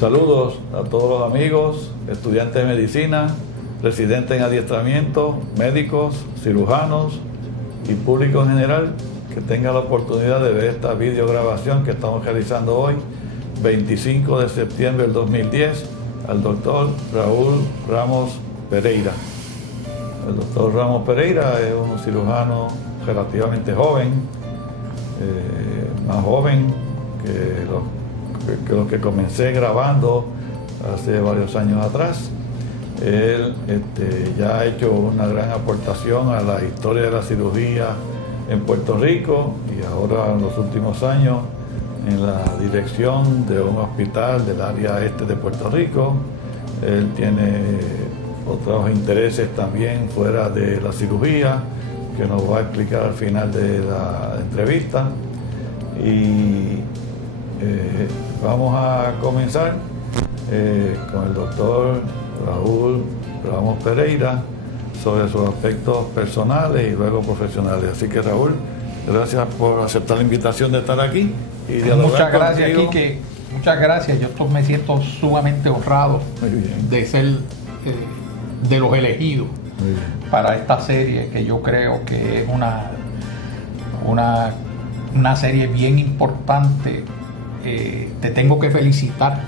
Saludos a todos los amigos, estudiantes de medicina, residentes en adiestramiento, médicos, cirujanos y público en general que tenga la oportunidad de ver esta videograbación que estamos realizando hoy, 25 de septiembre del 2010, al doctor Raúl Ramos Pereira. El doctor Ramos Pereira es un cirujano relativamente joven, más joven que los que comencé grabando hace varios años atrás. Él ya ha hecho una gran aportación a la historia de la cirugía en Puerto Rico y ahora en los últimos años en la dirección de un hospital del área este de Puerto Rico. Él tiene otros intereses también fuera de la cirugía que nos va a explicar al final de la entrevista. Y vamos a comenzar con el doctor Raúl Ramos Pereira sobre sus aspectos personales y luego profesionales. Así que Raúl, gracias por aceptar la invitación de estar aquí y dialogar. Muchas gracias, contigo. Quique. Muchas gracias. Yo me siento sumamente honrado de ser de los elegidos para esta serie, que yo creo que es una serie bien importante. Te tengo que felicitar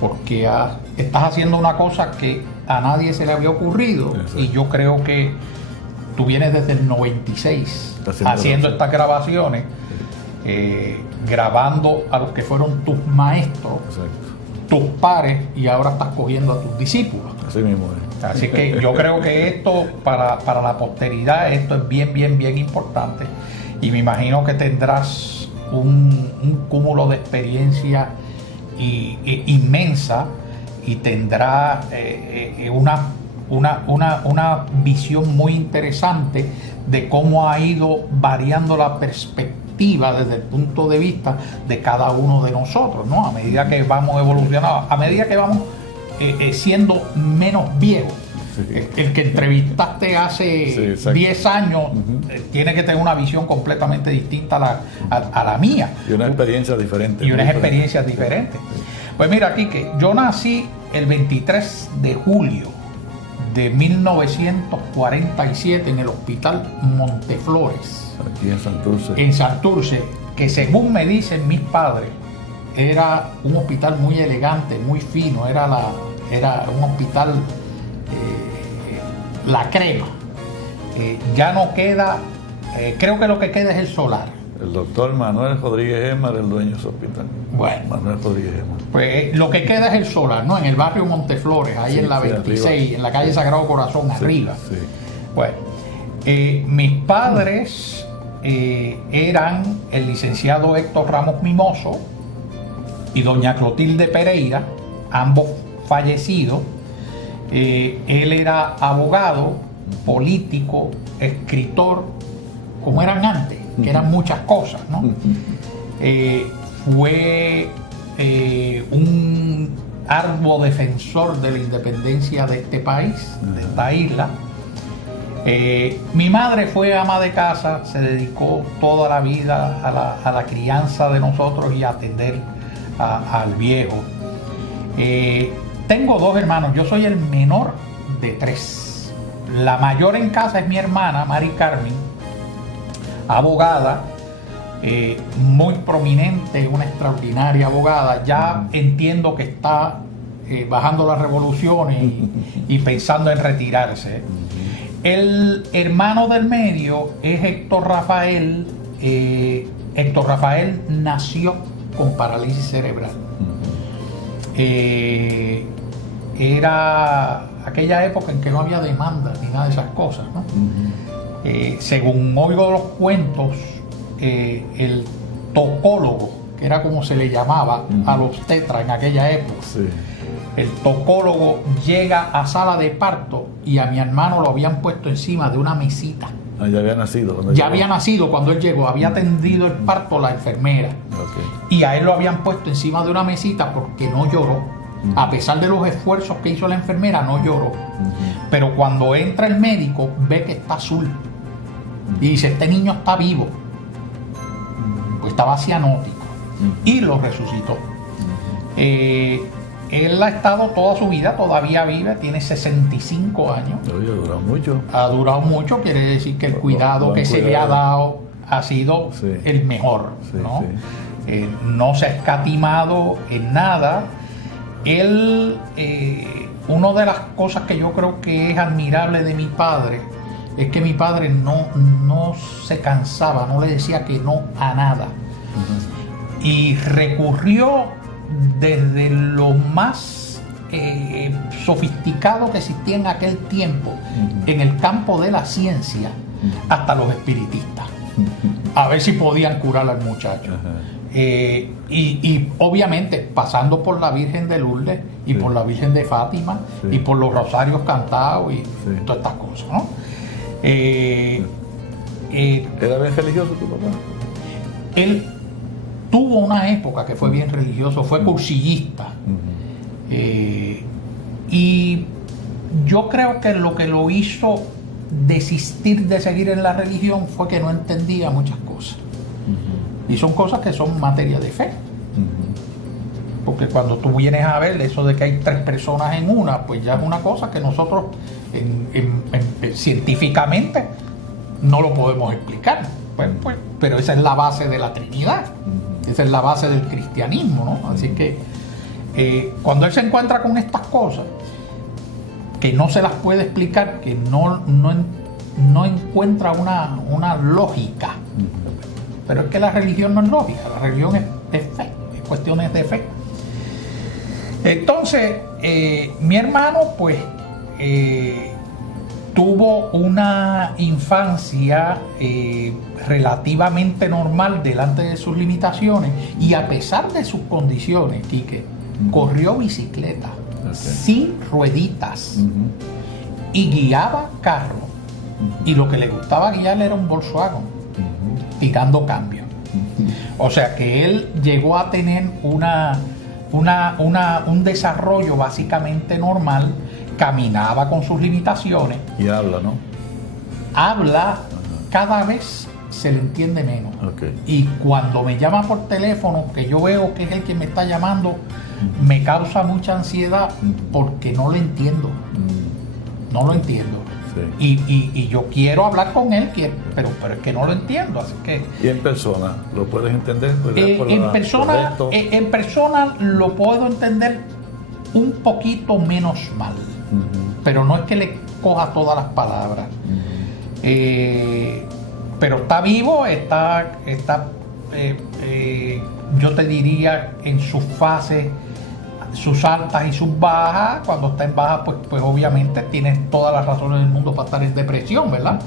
porque estás haciendo una cosa que a nadie se le había ocurrido. Exacto. Y yo creo que tú vienes desde el 96 haciendo estas grabaciones, grabando a los que fueron tus maestros. Exacto. Tus pares, y ahora estás cogiendo a tus discípulos. Así mismo es. Así que yo creo que esto para la posteridad, esto es bien importante, y me imagino que tendrás un cúmulo de experiencia inmensa, y tendrá una visión muy interesante de cómo ha ido variando la perspectiva desde el punto de vista de cada uno de nosotros, ¿no? A medida que vamos evolucionando, a medida que vamos siendo menos viejos. Sí. El que entrevistaste hace 10 años tiene que tener una visión completamente distinta a la mía. Y una experiencia diferente. Y unas experiencias diferentes. Sí. Pues mira, Quique, yo nací el 23 de julio de 1947 en el Hospital Monteflores. Aquí en Santurce. En Santurce, que según me dicen mis padres, era un hospital muy elegante, muy fino, era un hospital La Crema. Ya no queda, creo que lo que queda es el solar. El doctor Manuel Rodríguez Emar, el dueño de ese hospital. Bueno, Manuel Rodríguez Emar. Pues lo que queda es el solar, ¿no? En el barrio Monteflores, ahí sí, en la 26, arriba. En la calle Sagrado Corazón, arriba. Sí. Bueno, mis padres eran el licenciado Héctor Ramos Mimoso y doña Clotilde Pereira, ambos fallecidos. Él era abogado, político, escritor, como eran antes, que eran muchas cosas, ¿no? Fue un arduo defensor de la independencia de este país, de esta isla. Mi madre fue ama de casa, se dedicó toda la vida a la crianza de nosotros y a atender al viejo. Tengo 2 hermanos, yo soy el menor de 3. La mayor en casa es mi hermana, Mari Carmen, abogada, muy prominente, una extraordinaria abogada. Ya entiendo que está bajando las revoluciones y pensando en retirarse. El hermano del medio es Héctor Rafael. Héctor Rafael nació con parálisis cerebral. Era aquella época en que no había demanda ni nada de esas cosas, ¿no? Según oigo los cuentos, el tocólogo, que era como se le llamaba a los tetras en aquella época, el tocólogo llega a sala de parto y a mi hermano lo habían puesto encima de una mesita. Ya había nacido. Ya había nacido cuando él llegó, había atendido el parto la enfermera. Y a él lo habían puesto encima de una mesita porque no lloró. A pesar de los esfuerzos que hizo la enfermera, no lloró. Pero cuando entra el médico, ve que está azul. Y dice, este niño está vivo. Pues estaba cianótico. Y lo resucitó. él ha estado toda su vida, todavía vive, tiene 65 años. Oye, ha durado mucho. Ha durado mucho, quiere decir que el cuidado que se le ha dado ha sido el mejor, ¿no? No se ha escatimado en nada. Él, una de las cosas que yo creo que es admirable de mi padre es que mi padre no se cansaba, no le decía que no a nada. Y recurrió desde lo más sofisticado que existía en aquel tiempo en el campo de la ciencia hasta los espiritistas, a ver si podían curar al muchacho. Y obviamente pasando por la Virgen de Lourdes y por la Virgen de Fátima y por los rosarios cantados y todas estas cosas, ¿no? ¿Era bien religioso tu papá? Él tuvo una época que fue bien religioso, fue cursillista. Y yo creo que lo que lo hizo desistir de seguir en la religión fue que no entendía muchas cosas. Y son cosas que son materia de fe. Porque cuando tú vienes a ver eso de que hay 3 personas en una, pues ya es una cosa que nosotros científicamente no lo podemos explicar. Pero esa es la base de la Trinidad. Esa es la base del cristianismo, ¿no? Así que cuando él se encuentra con estas cosas que no se las puede explicar, que no encuentra una lógica. Pero es que la religión no es lógica, la religión es fe, es cuestiones de fe. Entonces, mi hermano, pues, tuvo una infancia relativamente normal delante de sus limitaciones y a pesar de sus condiciones, Quique, corrió bicicleta sin rueditas y guiaba carro y lo que le gustaba guiar era un Volkswagen tirando cambio. O sea que él llegó a tener un desarrollo básicamente normal, caminaba con sus limitaciones. Y habla, ¿no? Habla, cada vez se le entiende menos. Y cuando me llama por teléfono, que yo veo que es el que me está llamando, me causa mucha ansiedad porque no lo entiendo. No lo entiendo. Y yo quiero hablar con él, pero es que no lo entiendo, así que... ¿Y en persona? ¿Lo puedes entender? En persona lo puedo entender un poquito menos mal, pero no es que le coja todas las palabras. Pero está vivo, yo te diría en sus fases, sus altas y sus bajas. Cuando está en baja, pues obviamente tienes todas las razones del mundo para estar en depresión, ¿verdad?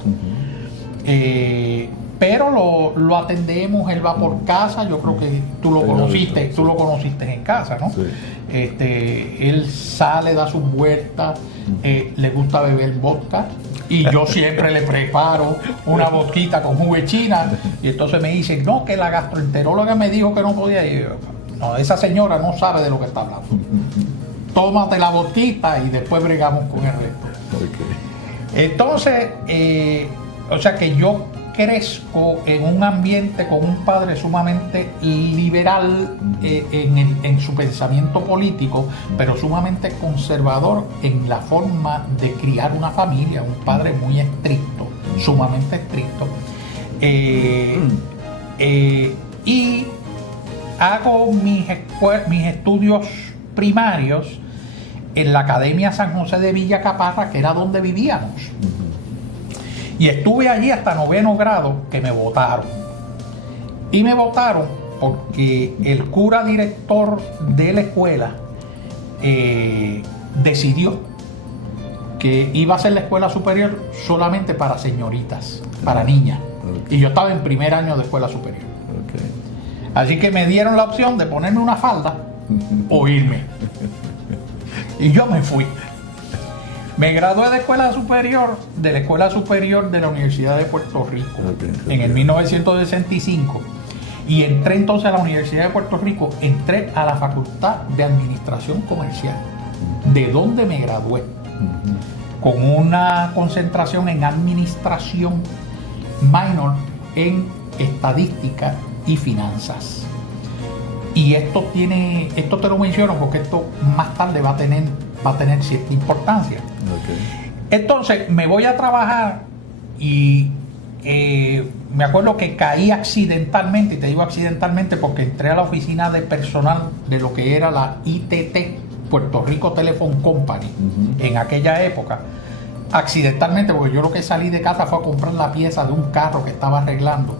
Pero lo atendemos, él va por casa, yo creo que tú lo conociste en casa, ¿no? Sí. Él sale, da sus vueltas, le gusta beber vodka y yo siempre le preparo una vodquita con jugo de China y entonces me dice, no, que la gastroenteróloga me dijo que no podía ir. No, esa señora no sabe de lo que está hablando. Tómate la vodquita y después bregamos con el resto. Entonces, o sea que yo crezco en un ambiente con un padre sumamente liberal en su pensamiento político, pero sumamente conservador en la forma de criar una familia, un padre muy estricto, sumamente estricto. Y hago mis estudios primarios en la Academia San José de Villa Caparra, que era donde vivíamos. Y estuve allí hasta 9º grado, que me votaron. Y me votaron porque el cura director de la escuela decidió que iba a ser la escuela superior solamente para señoritas, para niñas. Y yo estaba en primer año de escuela superior. Así que me dieron la opción de ponerme una falda o irme. Y yo me fui. Me gradué de la Escuela Superior de la Universidad de Puerto Rico en el 1965 y entré entonces a la Universidad de Puerto Rico, entré a la Facultad de Administración Comercial, de donde me gradué, con una concentración en Administración, minor en Estadística y Finanzas. Y esto te lo menciono porque esto más tarde va a tener cierta importancia. Okay. Entonces me voy a trabajar y me acuerdo que caí accidentalmente, y te digo accidentalmente porque entré a la oficina de personal de lo que era la ITT, Puerto Rico Telephone Company, en aquella época, accidentalmente, porque yo lo que salí de casa fue a comprar la pieza de un carro que estaba arreglando.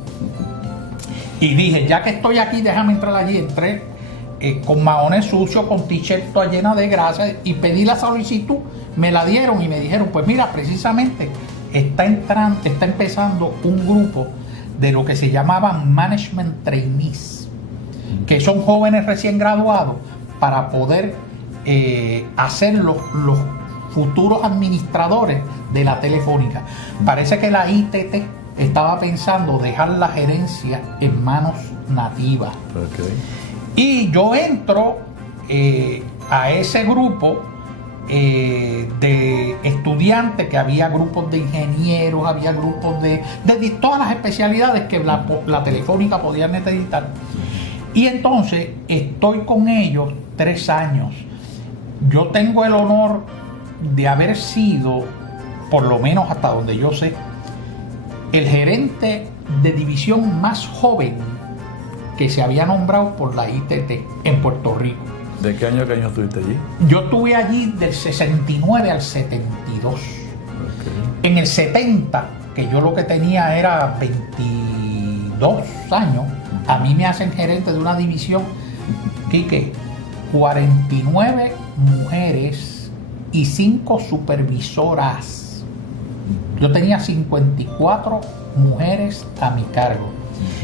Y dije, ya que estoy aquí, déjame entrar allí. Entré con maones sucios, con t-shirt toda llena de grasa, y pedí la solicitud, me la dieron y me dijeron, pues mira, precisamente está empezando un grupo de lo que se llamaban Management Trainees, que son jóvenes recién graduados para poder hacer los futuros administradores de la telefónica. Parece que la ITT estaba pensando dejar la gerencia en manos nativas. Okay. Y yo entro a ese grupo de estudiantes, que había grupos de ingenieros, había grupos de todas las especialidades que la telefónica podía necesitar. Y entonces estoy con ellos 3 años. Yo tengo el honor de haber sido, por lo menos hasta donde yo sé, el gerente de división más joven que se había nombrado por la ITT en Puerto Rico. ¿De qué año estuviste allí? Yo estuve allí del 69 al 72. Okay. En el 70, que yo lo que tenía era 22 años, a mí me hacen gerente de una división, Quique, 49 mujeres y 5 supervisoras. Yo tenía 54 mujeres a mi cargo.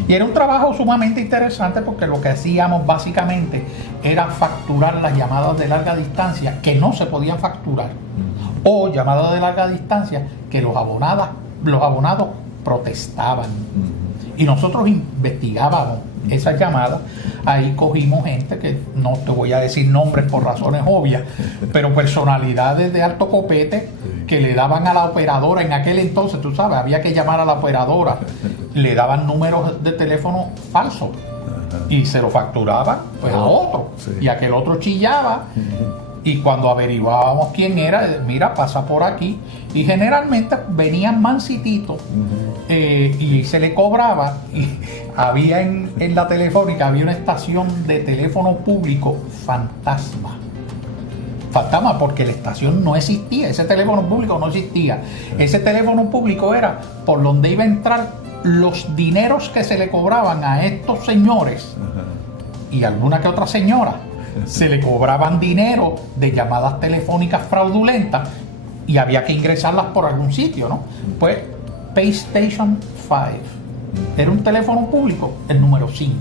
Y era un trabajo sumamente interesante porque lo que hacíamos básicamente era facturar las llamadas de larga distancia que no se podían facturar, o llamadas de larga distancia que los abonados protestaban. Y nosotros investigábamos esas llamadas. Ahí cogimos gente que no te voy a decir nombres por razones obvias, pero personalidades de alto copete que le daban a la operadora. En aquel entonces, tú sabes, había que llamar a la operadora, le daban números de teléfono falsos y se lo facturaban pues a otro, y aquel otro chillaba. Y cuando averiguábamos quién era, mira, pasa por aquí. Y generalmente venían mansititos y se le cobraba. Y había en la telefónica, había una estación de teléfono público fantasma. Fantasma porque la estación no existía, ese teléfono público no existía. Ese teléfono público era por donde iba a entrar los dineros que se le cobraban a estos señores y alguna que otra señora. Se le cobraban dinero de llamadas telefónicas fraudulentas y había que ingresarlas por algún sitio, ¿no? Pues PayStation 5 era un teléfono público, el número 5,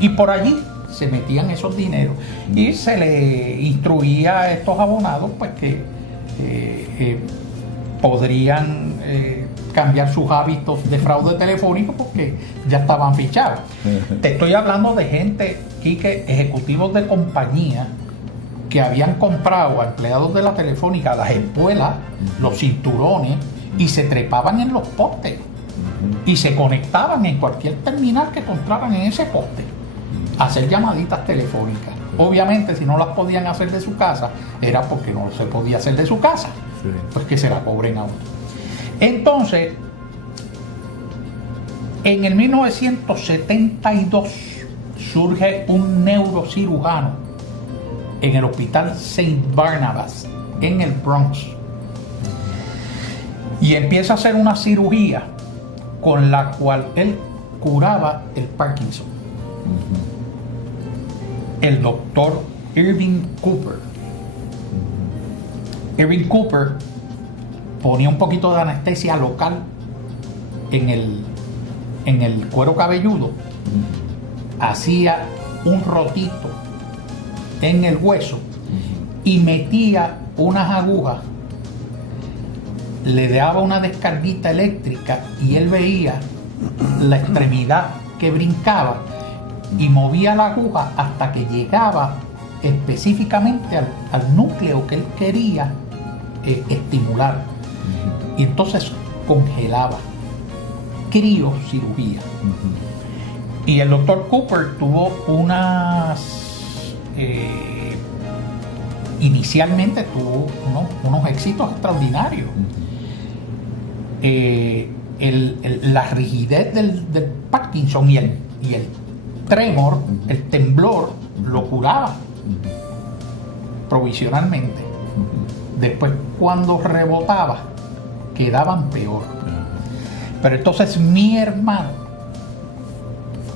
y por allí se metían esos dineros y se le instruía a estos abonados pues que podrían cambiar sus hábitos de fraude telefónico porque ya estaban fichados. Te estoy hablando de gente, Quique, ejecutivos de compañía que habían comprado a empleados de la telefónica las espuelas, los cinturones, y se trepaban en los postes y se conectaban en cualquier terminal que encontraran en ese poste a hacer llamaditas telefónicas. Obviamente, si no las podían hacer de su casa, era porque no se podía hacer de su casa, pues que se la cobren a uno. Entonces, en el 1972 surge un neurocirujano en el Hospital St. Barnabas, en el Bronx, y empieza a hacer una cirugía con la cual él curaba el Parkinson. El doctor Irving Cooper. Irving Cooper ponía un poquito de anestesia local en el cuero cabelludo, hacía un rotito en el hueso y metía unas agujas, le daba una descarguita eléctrica y él veía la extremidad que brincaba y movía la aguja hasta que llegaba específicamente al núcleo que él quería estimular, y entonces congelaba. Criocirugía. Y el doctor Cooper tuvo inicialmente tuvo unos éxitos extraordinarios. La rigidez del Parkinson y el tremor, el temblor, lo curaba provisionalmente. Después, cuando rebotaba, quedaban peor. Pero entonces mi hermano,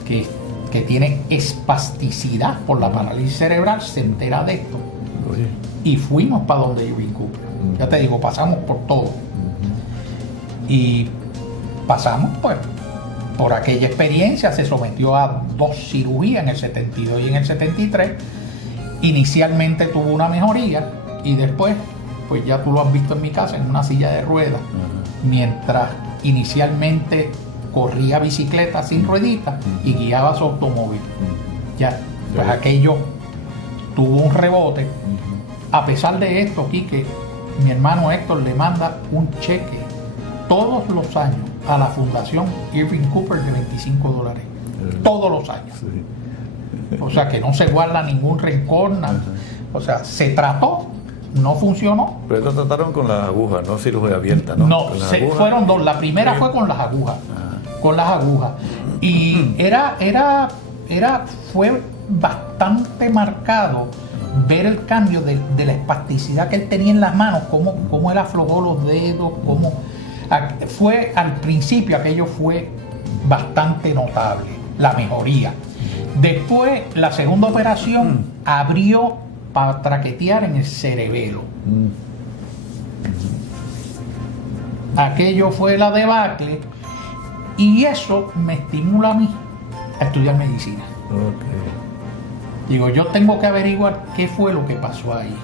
que tiene espasticidad por la parálisis cerebral, se entera de esto. Y fuimos para donde Irving Cooper. Ya te digo, pasamos por todo. Y pasamos pues por aquella experiencia. Se sometió a 2 cirugías en el 72 y en el 73. Inicialmente tuvo una mejoría y después, pues ya tú lo has visto en mi casa, en una silla de ruedas. Mientras inicialmente corría bicicleta sin rueditas y guiaba su automóvil. Ya, pues aquello tuvo un rebote. A pesar de esto, Quique, mi hermano Héctor le manda un cheque todos los años a la Fundación Irving Cooper de $25. Todos los años. Sí. O sea que no se guarda ningún rencor. O sea, se trató, no funcionó. Pero esto trataron con las agujas, no cirugía abierta, ¿no? No, fueron 2. La primera fue con las agujas. Con las agujas. Y fue bastante marcado ver el cambio de la espasticidad que él tenía en las manos, cómo él aflojó los dedos, fue al principio aquello fue bastante notable, la mejoría. Después, la segunda operación abrió para traquetear en el cerebelo. Aquello fue la debacle y eso me estimula a mí a estudiar medicina. Digo, yo tengo que averiguar qué fue lo que pasó ahí.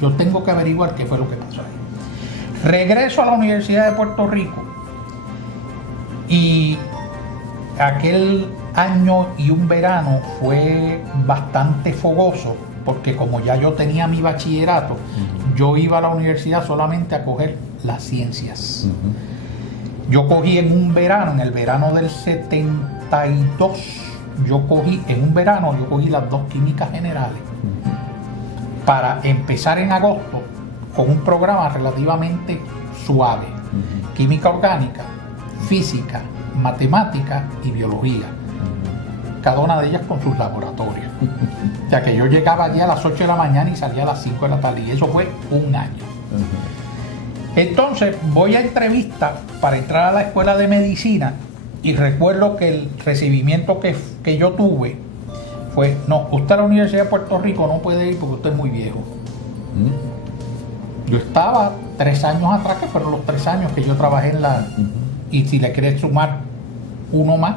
Yo tengo que averiguar qué fue lo que pasó ahí. Regreso a la Universidad de Puerto Rico y aquel año y un verano fue bastante fogoso porque como ya yo tenía mi bachillerato, yo iba a la universidad solamente a coger las ciencias. Yo cogí en un verano, en el verano del 72, yo cogí las 2 químicas generales para empezar en agosto con un programa relativamente suave. Química orgánica, física, matemática y biología. Cada una de ellas con sus laboratorios. O sea que yo llegaba allí a las 8 de la mañana y salía a las 5 de la tarde. Y eso fue un año. Entonces voy a entrevista para entrar a la escuela de medicina. Y recuerdo que el recibimiento que yo tuve fue: no, usted a la Universidad de Puerto Rico no puede ir porque usted es muy viejo. Yo estaba 3 años atrás, que fueron los 3 años que yo trabajé en la... Y si le querés sumar uno más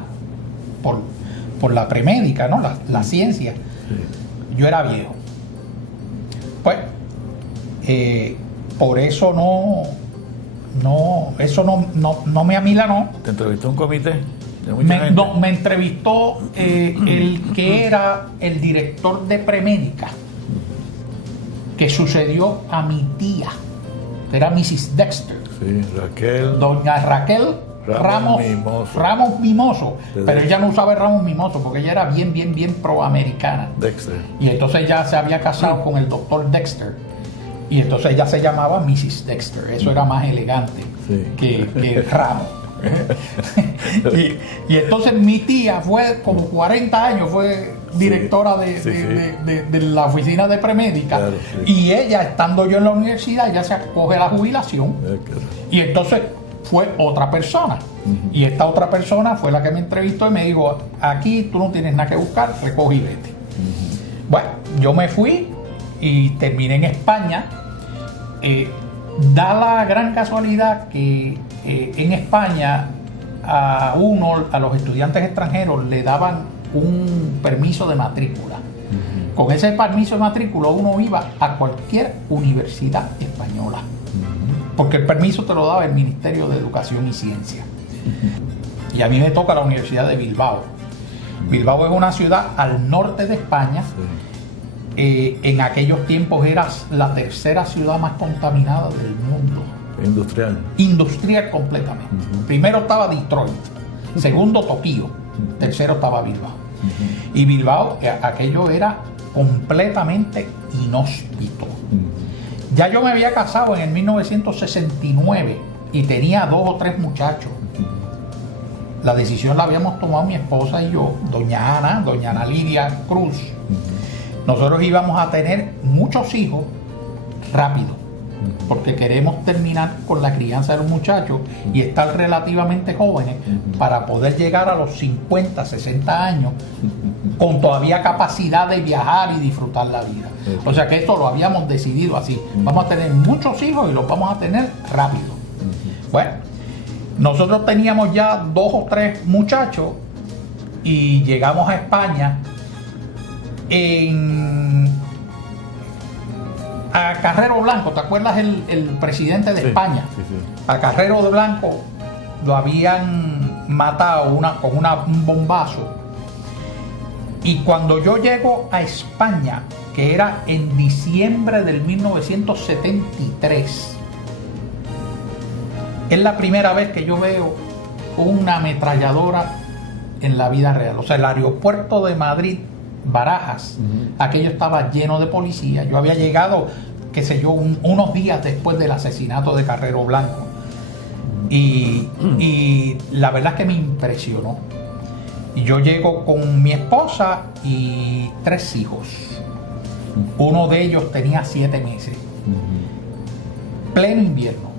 por la premédica, ¿no? La ciencia. Yo era viejo. Pues, por eso no me amilanó. ¿Te entrevistó un comité de mucha gente? No, me entrevistó el que era el director de premédica, que sucedió a mi tía, que era Mrs. Dexter. Sí, Raquel. Doña Raquel Ramos Mimoso. Pero ella no usaba el Ramos Mimoso porque ella era bien proamericana. Dexter. Y entonces ella se había casado con el doctor Dexter. Y entonces ella se llamaba Mrs. Dexter. Eso era más elegante que Ramos. y entonces mi tía fue como 40 años, fue directora de la oficina de premédica. Claro, y ella, estando yo en la universidad, ya se acoge la jubilación. Y entonces fue otra persona. Y esta otra persona fue la que me entrevistó y me dijo: aquí tú no tienes nada que buscar, recoge y vete. Bueno, yo me fui y terminé en España. Da la gran casualidad que en España a los estudiantes extranjeros le daban un permiso de matrícula. Con ese permiso de matrícula uno iba a cualquier universidad española, porque el permiso te lo daba el Ministerio de Educación y Ciencia. Y a mí me toca la Universidad de Bilbao. Bilbao es una ciudad al norte de España. En aquellos tiempos era la 3ª ciudad más contaminada del mundo. Industrial completamente. Primero estaba Detroit, segundo Tokio, tercero estaba Bilbao. Y Bilbao, aquello era completamente inhóspito. Ya yo me había casado en el 1969 y tenía 2 o 3 muchachos. La decisión la habíamos tomado mi esposa y yo, doña Ana Lidia Cruz. Nosotros íbamos a tener muchos hijos rápido, porque queremos terminar con la crianza de los muchachos y estar relativamente jóvenes para poder llegar a los 50, 60 años con todavía capacidad de viajar y disfrutar la vida. O sea que esto lo habíamos decidido así. Vamos a tener muchos hijos y los vamos a tener rápido. Bueno, nosotros teníamos ya 2 o 3 muchachos y llegamos a España a Carrero Blanco. ¿Te acuerdas el presidente de España? Sí. A Carrero de Blanco lo habían matado con un bombazo. Y cuando yo llego a España, que era en diciembre del 1973, es la primera vez que yo veo una ametralladora en la vida real. O sea, el aeropuerto de Madrid, Barajas, aquello estaba lleno de policía. Yo había llegado, qué sé yo, unos días después del asesinato de Carrero Blanco. Y la verdad es que me impresionó. Y yo llego con mi esposa y 3 hijos. Uno de ellos tenía 7 meses. Pleno invierno.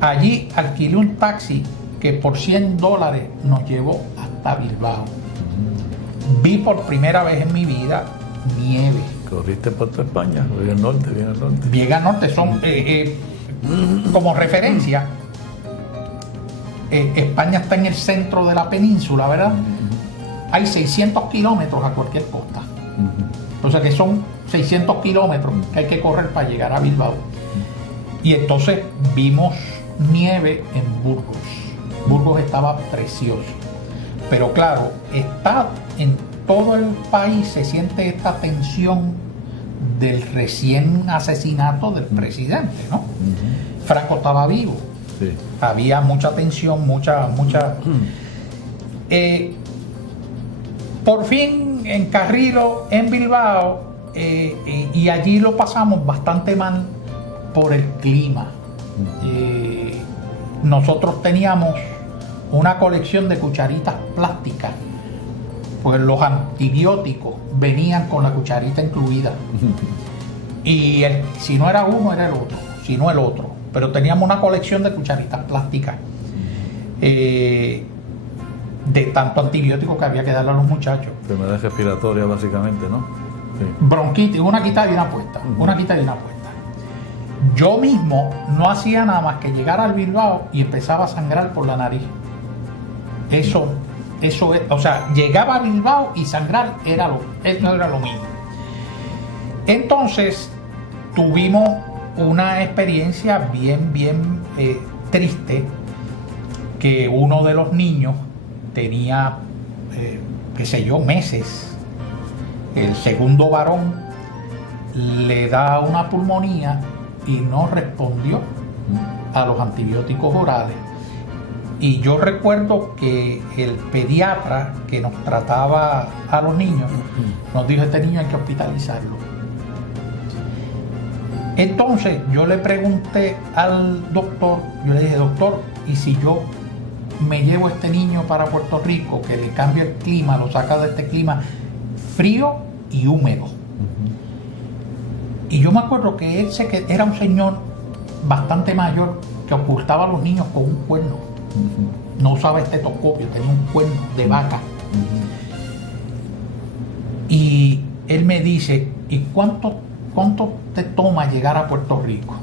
Allí alquilé un taxi que por $100 nos llevó hasta Bilbao. Vi por primera vez en mi vida nieve. ¿Corriste por toda España? Bien al norte, bien al norte. Bien al norte. Son, como referencia, España está en el centro de la península, ¿verdad? Hay 600 kilómetros a cualquier costa. O sea que son 600 kilómetros que hay que correr para llegar a Bilbao. Y entonces vimos nieve en Burgos. Burgos estaba precioso. Pero claro, está en todo el país, se siente esta tensión del recién asesinato del presidente, ¿no? Franco estaba vivo. Sí. Había mucha tensión, mucha. Por fin en Carrilo, en Bilbao, y allí lo pasamos bastante mal por el clima. Nosotros teníamos una colección de cucharitas plásticas, pues los antibióticos venían con la cucharita incluida. Y si no era uno, era el otro, si no el otro. Pero teníamos una colección de cucharitas plásticas de tanto antibiótico que había que darle a los muchachos. Enfermedad respiratoria básicamente, ¿no? Sí. Bronquitis, una quitada y una puesta. Una quitada y una puesta. Yo mismo no hacía nada más que llegar al Bilbao y empezaba a sangrar por la nariz. Eso es, o sea, llegaba a Bilbao y sangrar no era lo mismo. Entonces tuvimos una experiencia bien triste, que uno de los niños tenía, qué sé yo, meses. El segundo varón le da una pulmonía y no respondió a los antibióticos orales. Y yo recuerdo que el pediatra que nos trataba a los niños nos dijo: este niño hay que hospitalizarlo. Entonces yo le pregunté al doctor, yo le dije: doctor, ¿y si yo me llevo a este niño para Puerto Rico, que le cambia el clima, lo saca de este clima frío y húmedo? Y yo me acuerdo que él era un señor bastante mayor que ocultaba a los niños con un cuerno. No usaba estetoscopio, tenía un cuerno de vaca. Y él me dice: ¿y cuánto te toma llegar a Puerto Rico?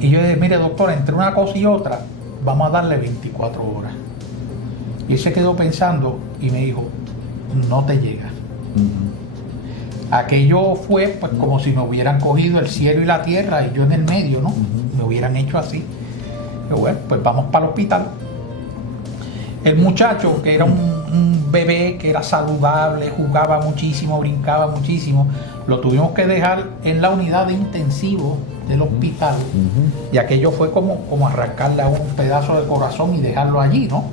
Y yo le dije: mire, doctor, entre una cosa y otra vamos a darle 24 horas. Y él se quedó pensando y me dijo: no te llega. Aquello fue pues como si me hubieran cogido el cielo y la tierra y yo en el medio, ¿no? Me hubieran hecho así. Pero bueno, pues vamos para el hospital. El muchacho, que era un bebé, que era saludable, jugaba muchísimo, brincaba muchísimo, lo tuvimos que dejar en la unidad de intensivo del hospital. Y aquello fue como arrancarle a un pedazo de corazón y dejarlo allí, ¿no?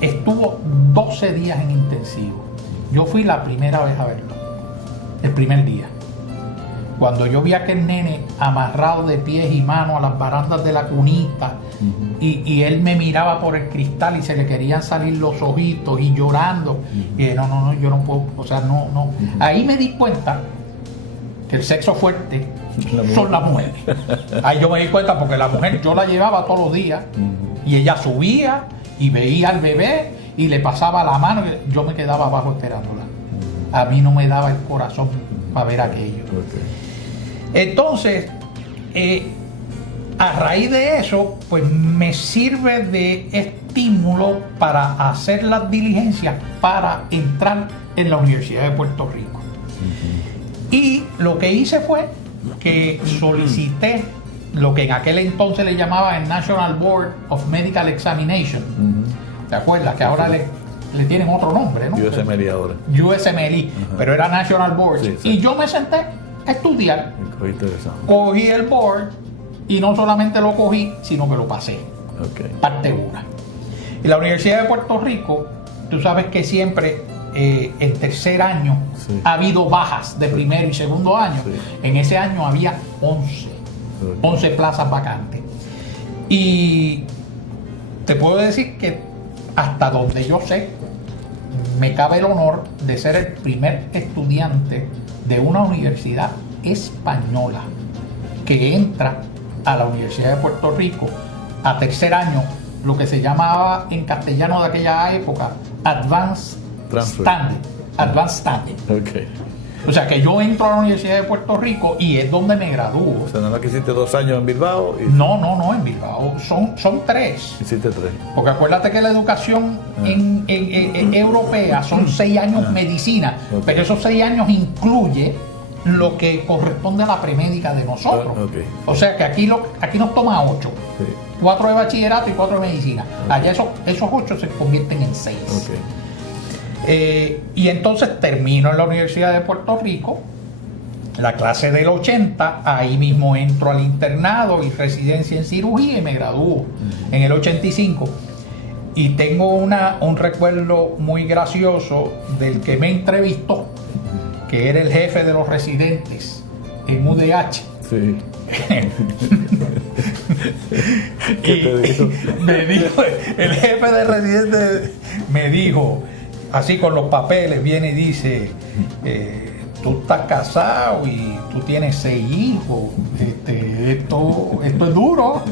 estuvo 12 días en intensivo. Yo fui la primera vez a verlo, el primer día. Cuando yo vi a aquel nene amarrado de pies y manos a las barandas de la cunita, y él me miraba por el cristal y se le querían salir los ojitos y llorando, y no, yo no puedo, o sea, no. Ahí me di cuenta que el sexo fuerte son las mujeres. Ahí yo me di cuenta porque la mujer yo la llevaba todos los días y ella subía y veía al bebé y le pasaba la mano y yo me quedaba abajo esperándola. A mí no me daba el corazón para ver aquello. Entonces, a raíz de eso, pues me sirve de estímulo para hacer las diligencias para entrar en la Universidad de Puerto Rico. Y lo que hice fue que solicité lo que en aquel entonces le llamaba el National Board of Medical Examination. ¿Te acuerdas? Que ahora le tienen otro nombre, ¿no? USMLE ahora. USMLE, pero era National Board. Sí, y yo me senté a estudiar. Cogí el board y no solamente lo cogí, sino que lo pasé. Parte 1. En la Universidad de Puerto Rico, tú sabes que siempre en tercer año ha habido bajas de primero y segundo año. En ese año había 11 plazas vacantes. Y te puedo decir que hasta donde yo sé, me cabe el honor de ser el primer estudiante de una universidad española que entra a la Universidad de Puerto Rico a tercer año, lo que se llamaba en castellano de aquella época Advanced Standing. O sea que yo entro a la Universidad de Puerto Rico y es donde me gradúo. O sea, nada más que hiciste 2 años en Bilbao. No, en Bilbao son 3. Hiciste 3. Porque acuérdate que la educación en europea son 6 años medicina, pero esos 6 años incluye lo que corresponde a la premédica de nosotros. O sea que aquí nos toma 8. 4 de bachillerato y 4 de medicina. Allá esos 8 se convierten en 6. Y entonces termino en la Universidad de Puerto Rico, la clase del 80, ahí mismo entro al internado y residencia en cirugía y me gradúo en el 85. Y tengo un recuerdo muy gracioso del que me entrevistó, que era el jefe de los residentes en UDH. Sí. ¿Qué te dijo? Me dijo, el jefe de residentes me dijo, así con los papeles, viene y dice, tú estás casado y tú tienes 6 hijos, esto es duro.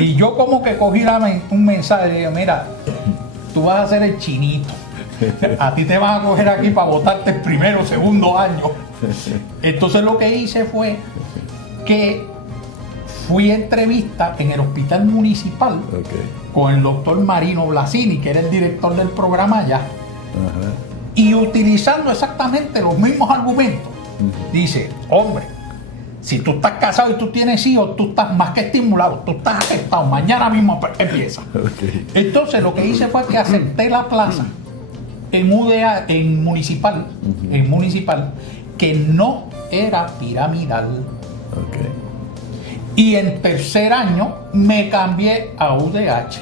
Y yo como que cogí un mensaje y le dije, mira, tú vas a ser el chinito. A ti te van a coger aquí para votarte el primero o segundo año. Entonces lo que hice fue que fui a entrevista en el hospital municipal con el doctor Marino Blasini, que era el director del programa allá. Y utilizando exactamente los mismos argumentos, dice, hombre, si tú estás casado y tú tienes hijos, tú estás más que estimulado, tú estás aceptado, mañana mismo empieza. Entonces lo que hice fue que acepté la plaza en municipal, que no era piramidal. Y en tercer año me cambié a UDH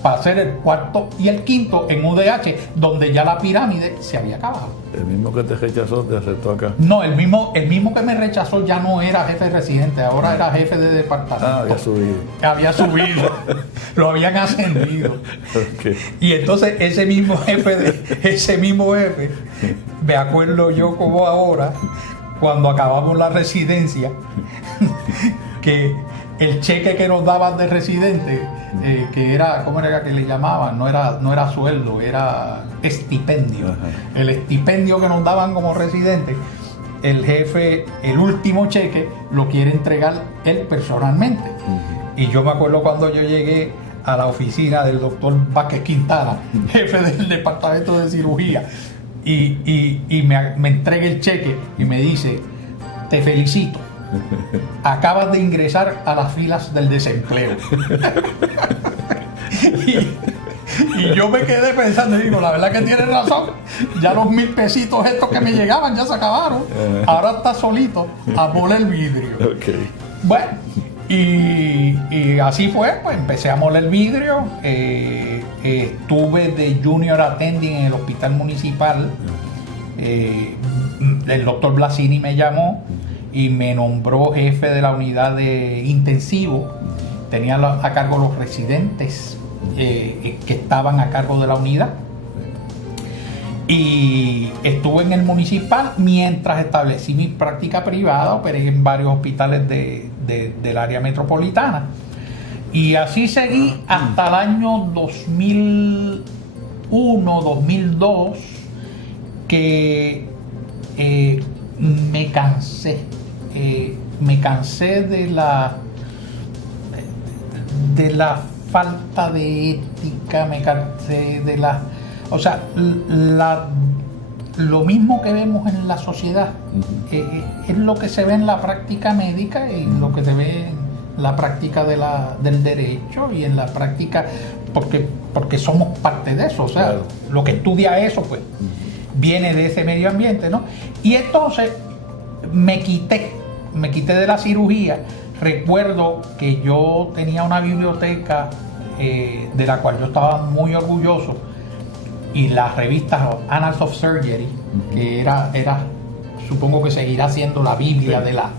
para hacer el 4º y el 5º en UDH, donde ya la pirámide se había acabado. ¿El mismo que te rechazó te aceptó acá? No, el mismo que me rechazó ya no era jefe de residente, ahora era jefe de departamento. Había subido. Lo habían ascendido. Y entonces ese mismo jefe, me acuerdo yo como ahora, cuando acabamos la residencia, que el cheque que nos daban de residente, que era, ¿cómo era que le llamaban? No era sueldo, era estipendio. El estipendio que nos daban como residente, el jefe, el último cheque, lo quiere entregar él personalmente. Y yo me acuerdo cuando yo llegué a la oficina del doctor Vázquez Quintana, jefe del departamento de cirugía, y me entrega el cheque y me dice, te felicito, acabas de ingresar a las filas del desempleo. y yo me quedé pensando y digo, la verdad que tienes razón, ya los 1,000 pesitos estos que me llegaban ya se acabaron, ahora está solito a poner el vidrio. Bueno, Y así fue, pues empecé a moler vidrio, estuve de junior attending en el hospital municipal, el doctor Blasini me llamó y me nombró jefe de la unidad de intensivo, tenía a cargo los residentes que estaban a cargo de la unidad. Y estuve en el municipal mientras establecí mi práctica privada, operé en varios hospitales del área metropolitana. Y así seguí hasta el año 2001, 2002, que me cansé de la falta de ética, me cansé de la... O sea, lo mismo que vemos en la sociedad es lo que se ve en la práctica médica y lo que se ve en la práctica del derecho y en la práctica, porque somos parte de eso. O sea, claro, lo que estudia eso, pues, viene de ese medio ambiente, ¿no? Y entonces me quité de la cirugía. Recuerdo que yo tenía una biblioteca de la cual yo estaba muy orgulloso, y la revista Annals of Surgery, que era supongo que seguirá siendo la Biblia, sí, de la...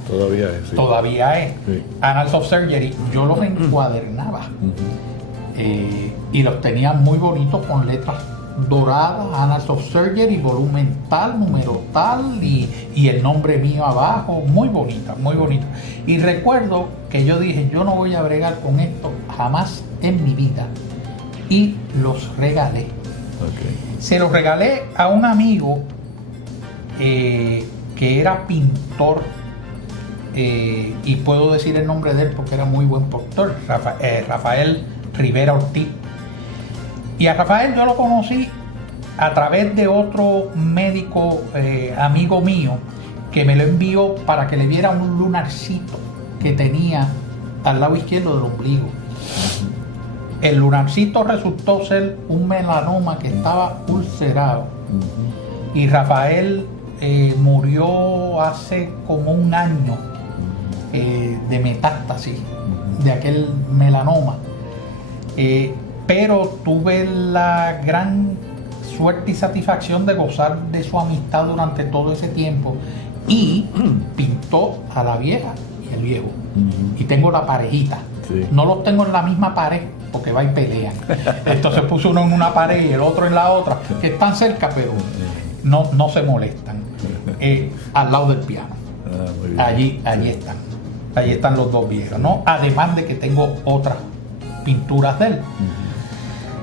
Todavía es. Sí. Annals of Surgery, yo los encuadernaba. Y los tenía muy bonitos con letras doradas, Annals of Surgery, volumen tal, número tal, y el nombre mío abajo, muy bonita, muy bonita. Y recuerdo que yo dije, yo no voy a bregar con esto jamás en mi vida. Y los regalé. Okay. Se los regalé a un amigo que era pintor, y puedo decir el nombre de él porque era muy buen pintor, Rafael Rivera Ortiz. Y a Rafael yo lo conocí a través de otro médico amigo mío que me lo envió para que le viera un lunarcito que tenía al lado izquierdo del ombligo. El lunarcito resultó ser un melanoma que estaba ulcerado. Y Rafael murió hace como un año de metástasis de aquel melanoma. Pero tuve la gran suerte y satisfacción de gozar de su amistad durante todo ese tiempo, y pintó a la vieja y el viejo. Y tengo la parejita. Sí. No los tengo en la misma pared porque va y pelean. Entonces puso uno en una pared y el otro en la otra, que están cerca, pero no se molestan. Al lado del piano. Allí están. Allí están los dos viejos, ¿no? Además de que tengo otras pinturas de él.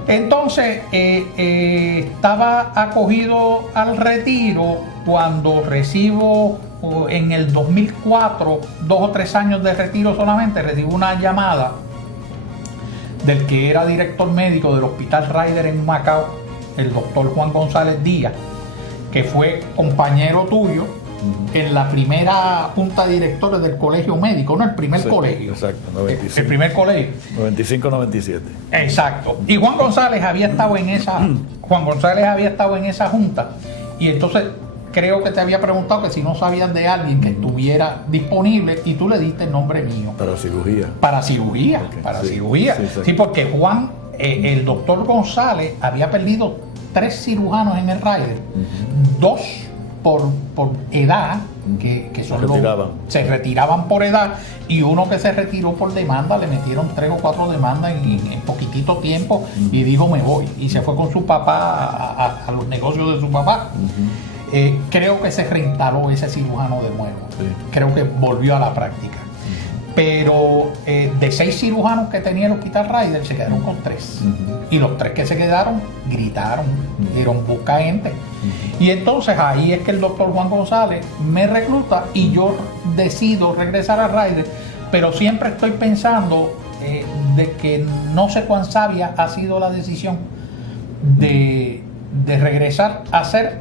Entonces, estaba acogido al retiro cuando recibo en el 2004, 2 o 3 años de retiro solamente, recibo una llamada del que era director médico del Hospital Ryder en Macao, el doctor Juan González Díaz, que fue compañero tuyo en la primera junta de directores del colegio médico, ¿no? El primer colegio. Exacto, 95. El primer colegio. 95-97. Exacto. Y Juan González había estado en esa junta, y entonces creo que te había preguntado que si no sabían de alguien que estuviera disponible, y tú le diste el nombre mío. Para cirugía. Okay. Sí, porque Juan, el doctor González había perdido 3 cirujanos en el Ryder, 2 por edad, que se retiraban por edad, y uno que se retiró por demanda, le metieron 3 o 4 demandas en poquitito tiempo, y dijo me voy, y se fue con su papá a los negocios de su papá. Creo que se reinstaló ese cirujano de nuevo, creo que volvió a la práctica, pero de 6 cirujanos que tenía el Hospital Ryder se quedaron con 3, y los 3 que se quedaron gritaron, dieron busca gente. Y entonces ahí es que el doctor Juan González me recluta y yo decido regresar a Ryder, pero siempre estoy pensando de que no sé cuán sabia ha sido la decisión de regresar a hacer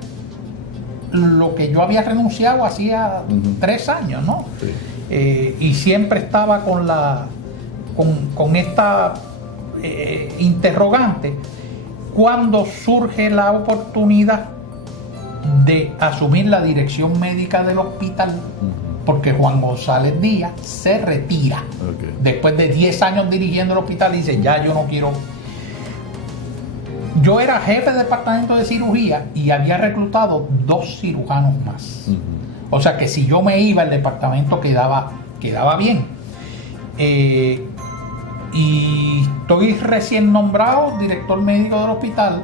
lo que yo había renunciado hacía 3 años, ¿no? Sí. Y siempre estaba con esta interrogante cuando surge la oportunidad de asumir la dirección médica del hospital porque Juan González Díaz se retira. Okay. Después de 10 años dirigiendo el hospital, dice, ya yo no quiero. Yo era jefe de departamento de cirugía y había reclutado 2 cirujanos más. O sea que si yo me iba, el departamento quedaba bien. Y estoy recién nombrado director médico del hospital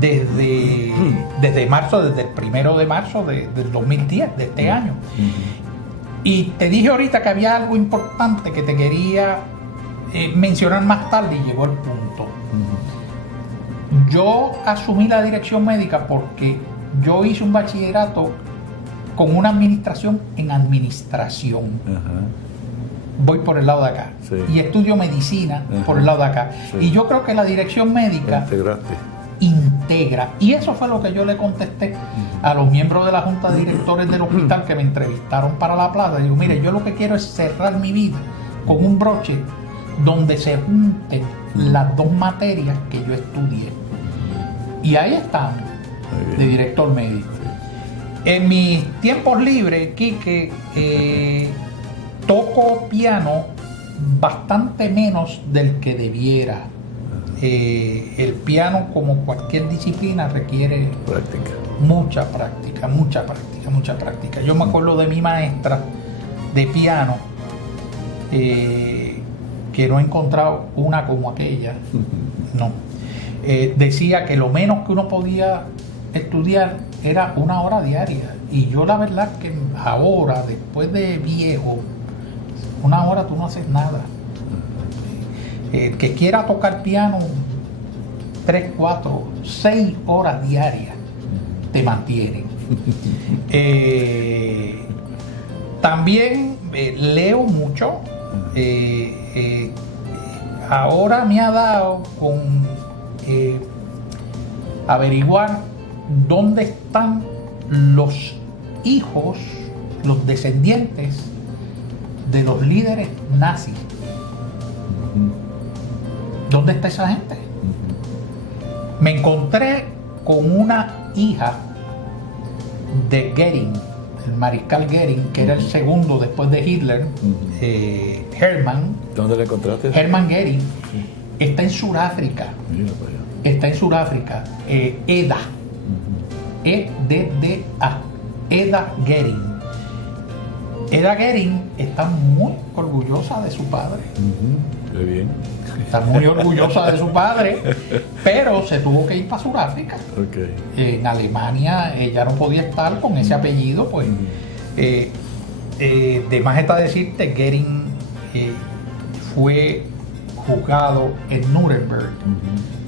desde marzo, desde el 1 de marzo del 2010, de este año. Y te dije ahorita que había algo importante que te quería mencionar más tarde y llegó el punto. Yo asumí la dirección médica porque yo hice un bachillerato con una administración en administración. Voy por el lado de acá. Sí. Y estudio medicina por el lado de acá. Sí. Y yo creo que la dirección médica integra. Y eso fue lo que yo le contesté a los miembros de la junta de directores del hospital que me entrevistaron para La Plata. Digo, mire, yo lo que quiero es cerrar mi vida con un broche donde se junten las 2 materias que yo estudié. Y ahí estamos, de director médico. En mis tiempos libres, Quique, toco piano bastante menos del que debiera. El piano, como cualquier disciplina, requiere mucha práctica. Yo me acuerdo de mi maestra de piano, que no he encontrado una como aquella. No. Decía que lo menos que uno podía estudiar era 1 hora diaria. Y yo la verdad que ahora, después de viejo, 1 hora tú no haces nada. El que quiera tocar piano 3, 4, 6 horas diarias te mantiene. También leo mucho. Ahora me ha dado con averiguar dónde están los hijos, los descendientes de los líderes nazis. ¿Dónde está esa gente? Me encontré con una hija de Goering, el mariscal Goering, que era el segundo después de Hitler, Hermann. ¿Dónde le encontraste? Hermann Goering. Está en Sudáfrica. Está en Sudáfrica. EDA. EDDA. Eda Goering. Eda Goering está muy orgullosa de su padre. Qué bien. Está muy orgullosa de su padre, pero se tuvo que ir para Sudáfrica. En Alemania ella no podía estar con ese apellido, pues. De más está decirte, Goering fue juzgado en Nuremberg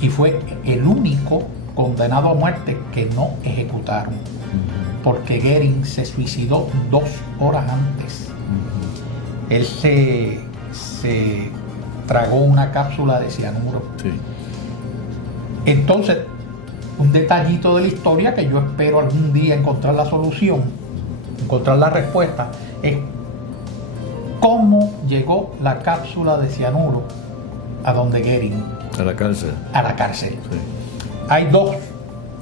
y fue el único condenado a muerte que no ejecutaron, porque Goering se suicidó 2 horas antes. Él se tragó una cápsula de cianuro. Entonces, un detallito de la historia que yo espero algún día encontrar la solución, encontrar la respuesta, es cómo llegó la cápsula de cianuro a donde Goering. A la cárcel. A la cárcel. Hay 2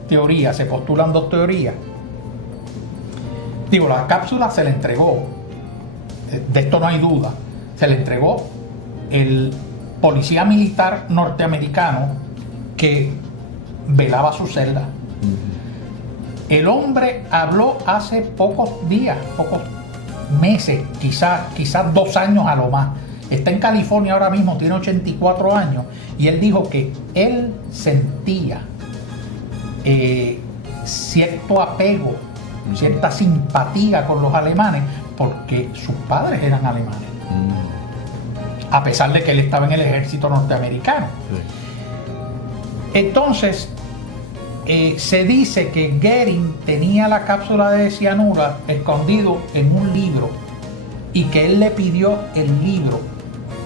teorías, se postulan 2 teorías. Digo, la cápsula se le entregó, de esto no hay duda, se le entregó el policía militar norteamericano que velaba su celda. El hombre habló hace pocos días, pocos meses, quizás 2 años a lo más. Está en California ahora mismo, tiene 84 años, y él dijo que él sentía cierto apego, cierta simpatía con los alemanes, porque sus padres eran alemanes, a pesar de que él estaba en el ejército norteamericano. Entonces, se dice que Goering tenía la cápsula de cianuro escondido en un libro y que él le pidió el libro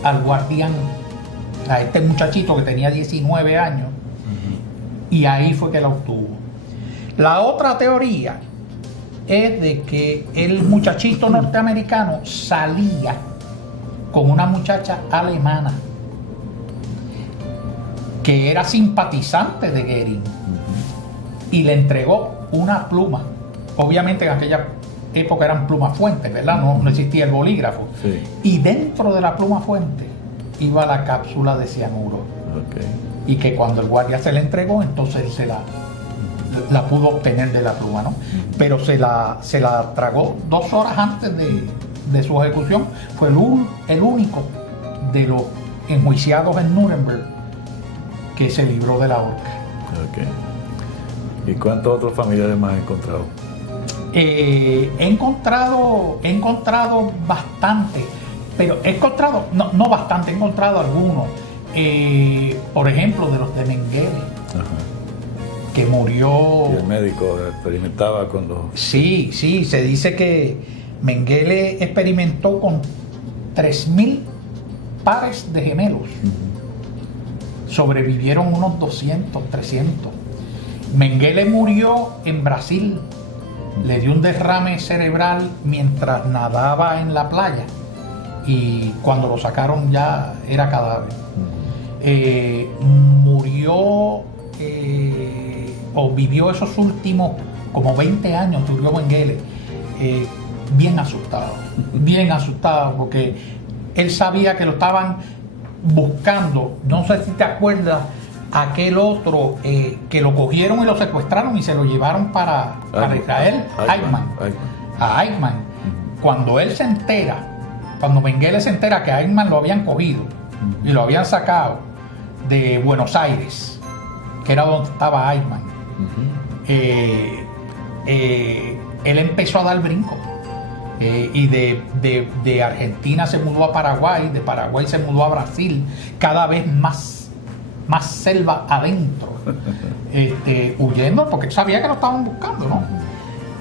al guardián, a este muchachito que tenía 19 años, y ahí fue que la obtuvo. La otra teoría es de que el muchachito norteamericano salía con una muchacha alemana que era simpatizante de Goering y le entregó una pluma. Obviamente en aquella época eran plumas fuentes, ¿verdad? No existía el bolígrafo. Sí. Y dentro de la pluma fuente iba la cápsula de cianuro. Okay. Y que cuando el guardia se la entregó, entonces él se la pudo obtener de la pluma, ¿no? Pero se la tragó 2 horas antes de su ejecución. Fue el único de los enjuiciados en Nuremberg que se libró de la horca. Okay. ¿Y cuántos otros familiares más has encontrado? He encontrado bastante, pero he encontrado algunos. Por ejemplo, de los de Mengele, que murió. Y el médico experimentaba con los. Sí, se dice que Mengele experimentó con 3.000 pares de gemelos. Sobrevivieron unos 200, 300. Mengele murió en Brasil. Le dio un derrame cerebral mientras nadaba en la playa. Y cuando lo sacaron ya era cadáver. Murió o vivió esos últimos como 20 años, murió Mengele, bien asustado, porque él sabía que lo estaban buscando. No sé si te acuerdas, aquel otro que lo cogieron y lo secuestraron y se lo llevaron para Israel, a Eichmann. Cuando Mengele se entera que a Eichmann lo habían cogido y lo habían sacado de Buenos Aires, que era donde estaba Eichmann, él empezó a dar brinco. Y de Argentina se mudó a Paraguay, de Paraguay se mudó a Brasil, cada vez más selva adentro, huyendo porque él sabía que lo estaban buscando, ¿no?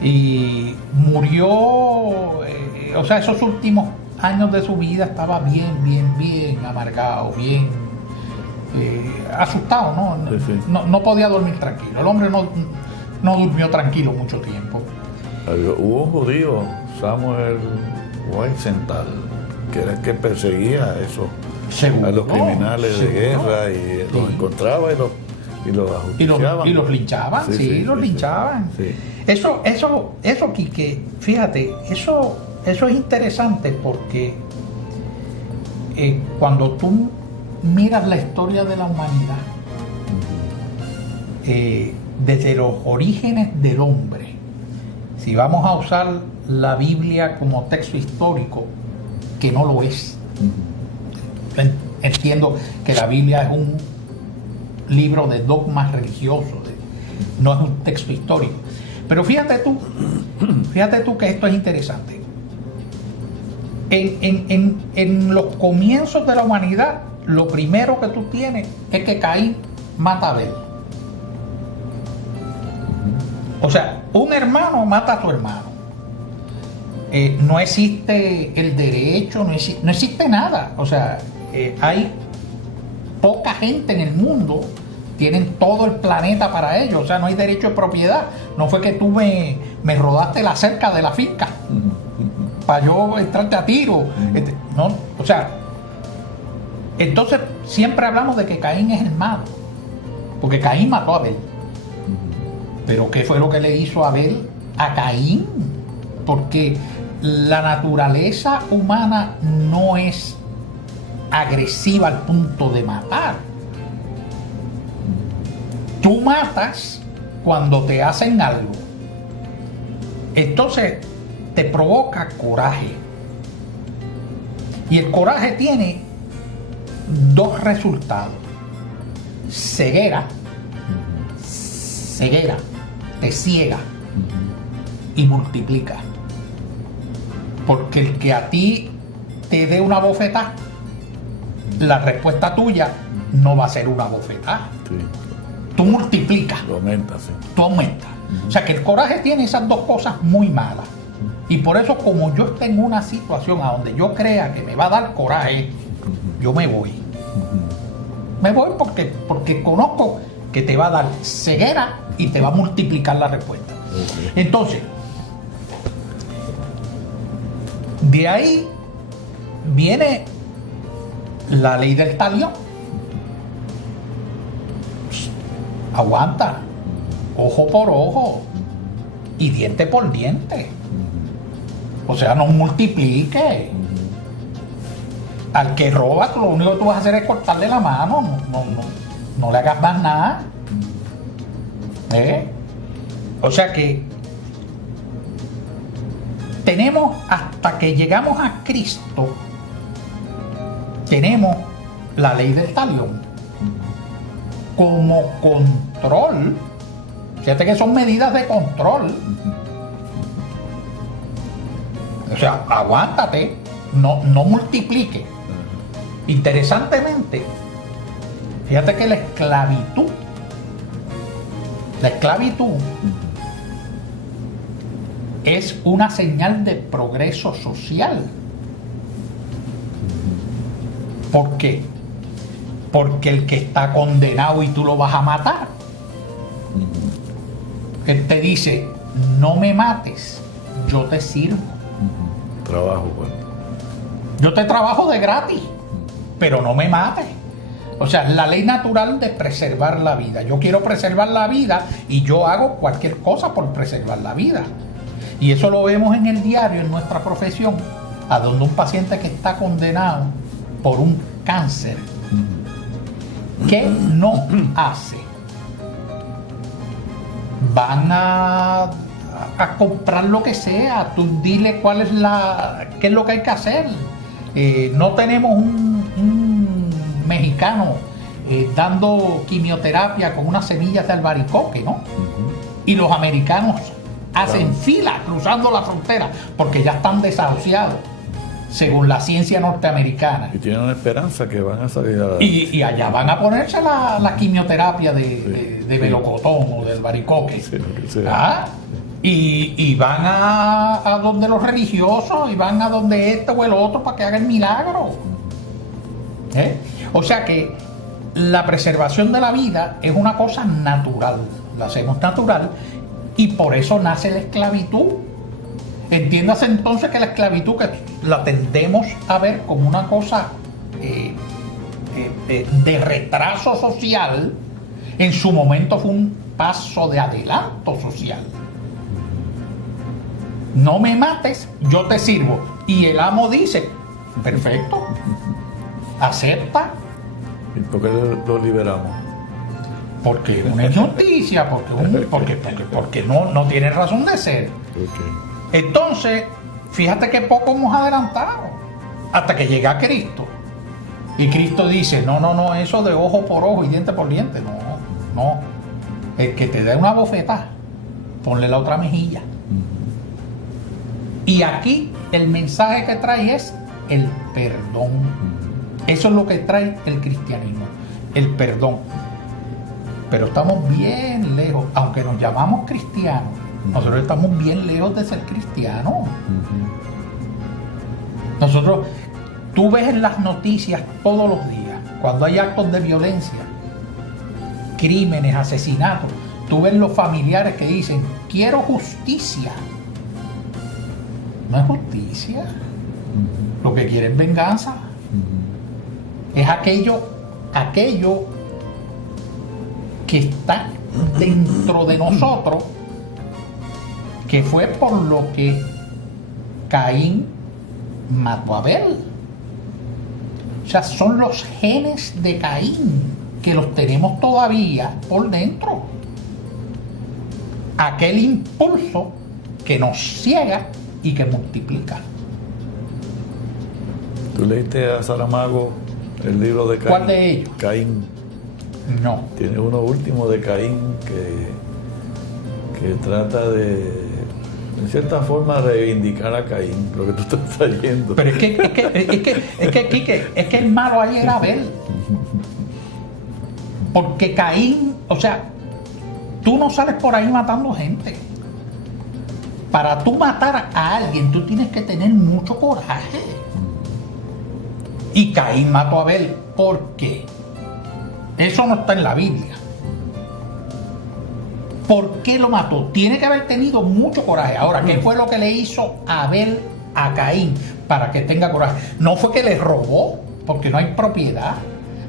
Y murió, o sea, esos últimos años de su vida estaba bien amargado, bien asustado, ¿no? Sí. No podía dormir tranquilo. El hombre no durmió tranquilo mucho tiempo. Hubo un judío, Samuel Weizenthal, que era el que perseguía a los criminales de guerra, y los encontraba y los ajusticiaban. Y los linchaban, los linchaban. Sí. Eso, Quique, fíjate, eso es interesante porque cuando tú miras la historia de la humanidad, desde los orígenes del hombre, si vamos a usar la Biblia como texto histórico, que no lo es. Entiendo que la Biblia es un libro de dogmas religiosos, no es un texto histórico. Pero fíjate tú que esto es interesante. En los comienzos de la humanidad, lo primero que tú tienes es que Caín mata a Abel. O sea, un hermano mata a su hermano. No existe el derecho, no existe nada. O sea, hay poca gente en el mundo, tienen todo el planeta para ellos. O sea, no hay derecho de propiedad. No fue que tú me rodaste la cerca de la finca para yo entrarte a tiro. No, o sea, entonces siempre hablamos de que Caín es el malo, porque Caín mató a Abel. Pero ¿qué fue lo que le hizo Abel a Caín? Porque la naturaleza humana no es agresiva al punto de matar. Tú matas cuando te hacen algo. Entonces te provoca coraje. Y el coraje tiene 2 resultados. Ceguera, te ciega y multiplica. Porque el que a ti te dé una bofetada, la respuesta tuya no va a ser una bofetada. Sí. Tú multiplicas. Lo aumentas, sí. Tú aumentas. O sea que el coraje tiene esas 2 cosas muy malas. Y por eso, como yo esté en una situación a donde yo crea que me va a dar coraje, yo me voy. Me voy porque conozco que te va a dar ceguera y te va a multiplicar la respuesta. Entonces, de ahí viene la ley del talión. Aguanta, ojo por ojo y diente por diente. O sea, no multiplique. Al que roba, lo único que tú vas a hacer es cortarle la mano, no le hagas más nada. O sea que tenemos, hasta que llegamos a Cristo, tenemos la ley del talión como control. Fíjate que son medidas de control. O sea, aguántate, no multiplique. Interesantemente, fíjate que la esclavitud es una señal de progreso social. ¿Por qué? Porque el que está condenado y tú lo vas a matar, él te dice, no me mates, yo te sirvo. Trabajo, bueno. Yo te trabajo de gratis, pero no me mates. O sea, la ley natural de preservar la vida. Yo quiero preservar la vida y yo hago cualquier cosa por preservar la vida. Y eso lo vemos en el diario, en nuestra profesión, a donde un paciente que está condenado por un cáncer, ¿qué no hace? Van a comprar lo que sea. Tú dile qué es lo que hay que hacer. No tenemos un mexicano dando quimioterapia con unas semillas de albaricoque, ¿no? Y los americanos hacen fila cruzando la frontera porque ya están desahuciados, según la ciencia norteamericana. Y tienen una esperanza que van a salir a... Y allá van a ponerse la quimioterapia de melocotón o del albaricoque. Sí, lo que sea. Y van a donde los religiosos y van a donde este o el otro para que haga el milagro. O sea que la preservación de la vida es una cosa natural, la hacemos natural, y por eso nace la esclavitud. Entiéndase entonces que la esclavitud, que la tendemos a ver como una cosa de retraso social, en su momento fue un paso de adelanto social. No me mates, yo te sirvo. Y el amo dice, perfecto, acepta. ¿Y por qué lo liberamos? Porque es una injusticia, porque no tiene razón de ser. Okay. Entonces, fíjate que poco hemos adelantado hasta que llega Cristo. Y Cristo dice, no, eso de ojo por ojo y diente por diente, no. El que te dé una bofetada, ponle la otra mejilla. Y aquí el mensaje que trae es el perdón. Eso es lo que trae el cristianismo, el perdón. Pero estamos bien lejos, aunque nos llamamos cristianos, nosotros estamos bien lejos de ser cristianos. Nosotros, tú ves en las noticias todos los días, cuando hay actos de violencia, crímenes, asesinatos, tú ves los familiares que dicen, quiero justicia. No es justicia. Lo que quiere es venganza. Es aquello que está dentro de nosotros, que fue por lo que Caín mató a Abel. O sea, son los genes de Caín que los tenemos todavía por dentro. Aquel impulso que nos ciega y que multiplica. ¿Tú leíste a Saramago el libro de Caín? ¿Cuál de ellos? Caín. No. Tiene uno último de Caín que trata de, en cierta forma, reivindicar a Caín, lo que tú estás trayendo. Pero es que el malo ahí era Abel. Porque Caín, o sea, tú no sales por ahí matando gente. Para tú matar a alguien, tú tienes que tener mucho coraje. Y Caín mató a Abel. ¿Por qué? Eso no está en la Biblia. ¿Por qué lo mató? Tiene que haber tenido mucho coraje. Ahora, ¿qué fue lo que le hizo Abel a Caín para que tenga coraje? No fue que le robó, porque no hay propiedad.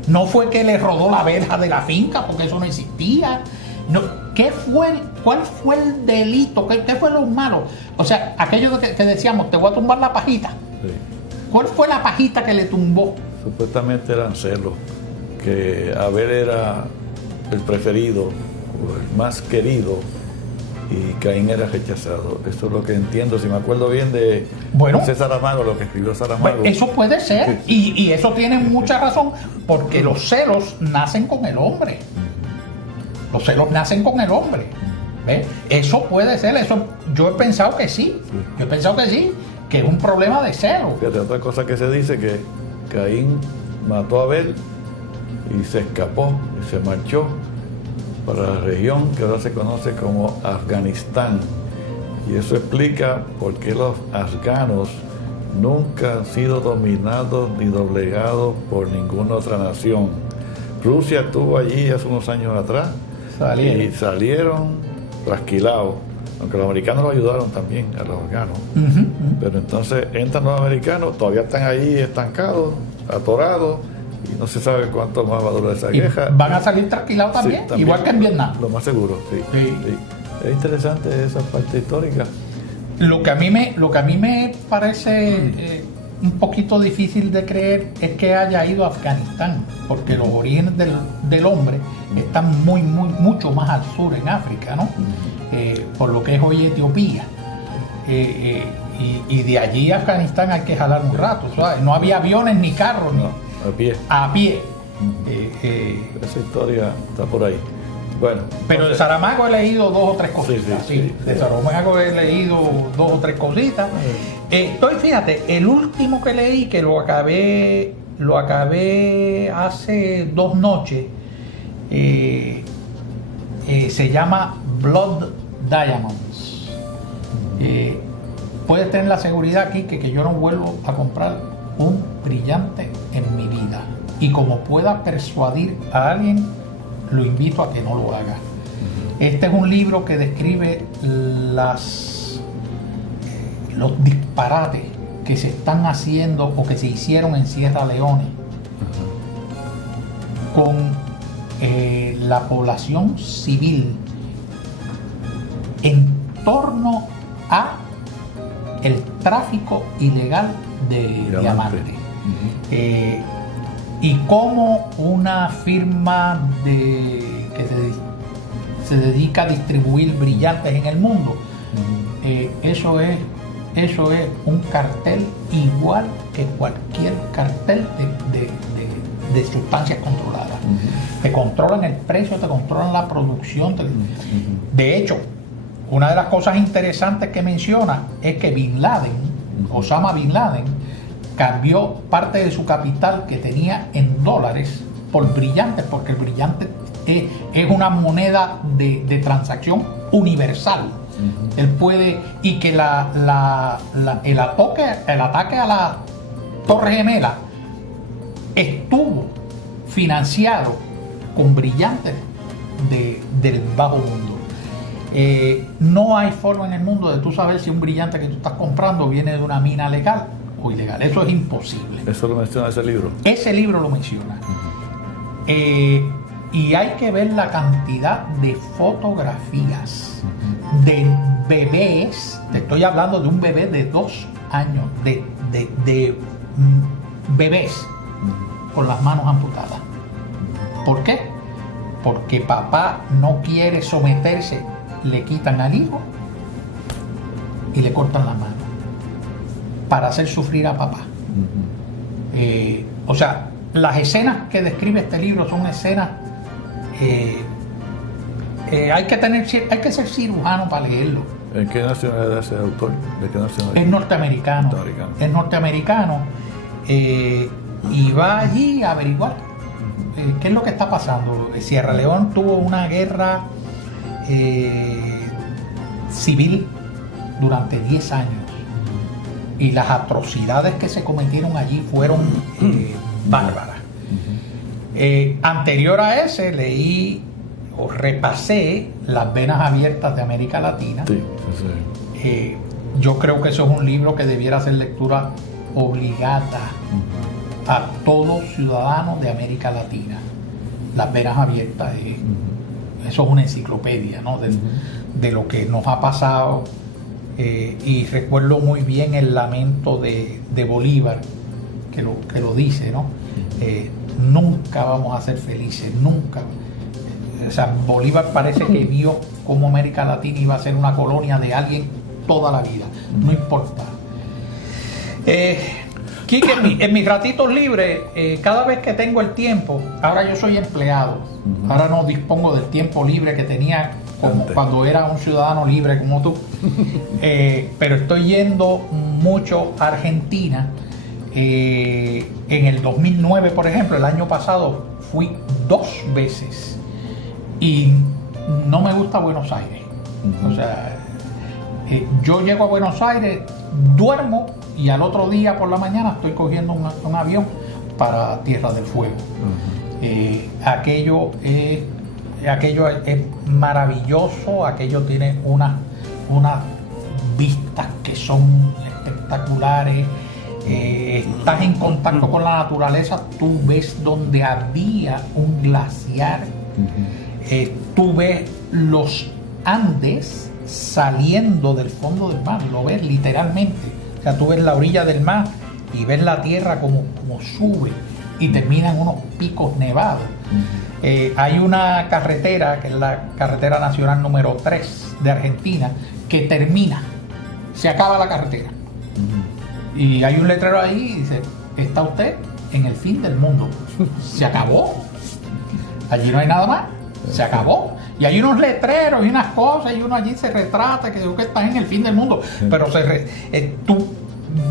No fue que le rodó la verja de la finca, porque eso no existía. No. ¿Qué fue ¿Cuál fue el delito? ¿Qué fue lo malo? O sea, aquello que decíamos, te voy a tumbar la pajita. Sí. ¿Cuál fue la pajita que le tumbó? Supuestamente eran celos, que Abel era el preferido o el más querido y Caín era rechazado. Eso es lo que entiendo, si me acuerdo bien de José Saramago, lo que escribió Saramago. Pues eso puede ser, y eso tiene mucha razón, porque los celos nacen con el hombre. Los celos nacen con el hombre. ¿Ves? Eso puede ser, eso yo he pensado que sí. Yo he pensado que sí, que es un problema de celos. Fíjate, otra cosa que se dice, que Caín mató a Abel y se escapó y se marchó para la región que ahora se conoce como Afganistán, y eso explica por qué los afganos nunca han sido dominados ni doblegados por ninguna otra nación. Rusia estuvo allí hace unos años atrás y salieron trasquilados, aunque los americanos lo ayudaron también a los afganos. Pero entonces entran los americanos, todavía están allí estancados, atorados, y no se sabe cuánto más va a durar esa guerra. Van a salir trasquilados también, también, igual que en Vietnam. Lo más seguro, sí. Es interesante esa parte histórica. Lo que a mí me parece un poquito difícil de creer es que haya ido a Afganistán, porque los orígenes del hombre están mucho más al sur, en África, ¿no? Por lo que es hoy Etiopía. Y de allí a Afganistán hay que jalar un rato, ¿sabes? No había aviones ni carros, a pie. Esa historia está por ahí. Bueno, pero de Saramago he leído 2 o 3 cositas. Sí. De Saramago he leído 2 o 3 cositas. Fíjate, el último que leí, que lo acabé hace 2 noches, se llama Blood Diamonds. Puedes tener la seguridad aquí que yo no vuelvo a comprar un brillante en mi vida, y como pueda persuadir a alguien, lo invito a que no lo haga. Este es un libro que describe los disparates que se están haciendo o que se hicieron en Sierra Leone con la población civil en torno a el tráfico ilegal de diamantes. Y cómo una firma que se dedica a distribuir brillantes en el mundo, eso es un cartel igual que cualquier cartel de sustancias controladas. Te controlan el precio, te controlan la producción. De hecho, una de las cosas interesantes que menciona es que Osama Bin Laden, cambió parte de su capital que tenía en dólares por brillantes, porque el brillante es una moneda de transacción universal. Él puede, y que el ataque a la Torre Gemela estuvo financiado con brillantes del bajo mundo. No hay forma en el mundo de tú saber si un brillante que tú estás comprando viene de una mina legal o ilegal. Eso es imposible. ¿Eso lo menciona ese libro? Ese libro lo menciona. Y hay que ver la cantidad de fotografías de bebés. Te estoy hablando de un bebé de 2 años, de bebés con las manos amputadas. ¿Por qué? Porque papá no quiere someterse. Le quitan al hijo y le cortan la mano para hacer sufrir a papá. O sea, las escenas que describe este libro son escenas, hay que ser cirujano para leerlo. ¿En qué nacionalidad es ese autor? ¿De qué nacionalidad? Es norteamericano. Es norteamericano. Y va allí a averiguar qué es lo que está pasando. Sierra Leone tuvo una guerra civil durante 10 años. Y las atrocidades que se cometieron allí fueron bárbaras. Anterior a ese leí o repasé Las venas abiertas de América Latina. Yo creo que eso es un libro que debiera ser lectura obligada a todo ciudadano de América Latina. Las venas abiertas eso es una enciclopedia, ¿no? De lo que nos ha pasado. Y recuerdo muy bien el lamento de Bolívar, que lo dice, ¿no? Nunca vamos a ser felices, nunca. O sea, Bolívar parece que vio cómo América Latina iba a ser una colonia de alguien toda la vida, no importa. Quique, en mis ratitos libres, cada vez que tengo el tiempo, ahora yo soy empleado, ahora no dispongo del tiempo libre que tenía como cuando era un ciudadano libre como tú, pero estoy yendo mucho a Argentina. En el 2009, por ejemplo, el año pasado, fui 2 veces y no me gusta Buenos Aires. O sea, yo llego a Buenos Aires, duermo y al otro día por la mañana estoy cogiendo un avión para Tierra del Fuego. Aquello es maravilloso, aquello tiene unas vistas que son espectaculares. Estás en contacto con la naturaleza, tú ves donde había un glaciar, tú ves los Andes saliendo del fondo del mar, lo ves literalmente. O sea, tú ves la orilla del mar y ves la tierra como sube y termina en unos picos nevados. Hay una carretera, que es la carretera nacional número 3 de Argentina, que termina, se acaba la carretera. Y hay un letrero ahí y dice: está usted en el fin del mundo. Se acabó. Allí no hay nada más. Se acabó. Y hay unos letreros y unas cosas y uno allí se retrata que digo que estás en el fin del mundo. Pero tú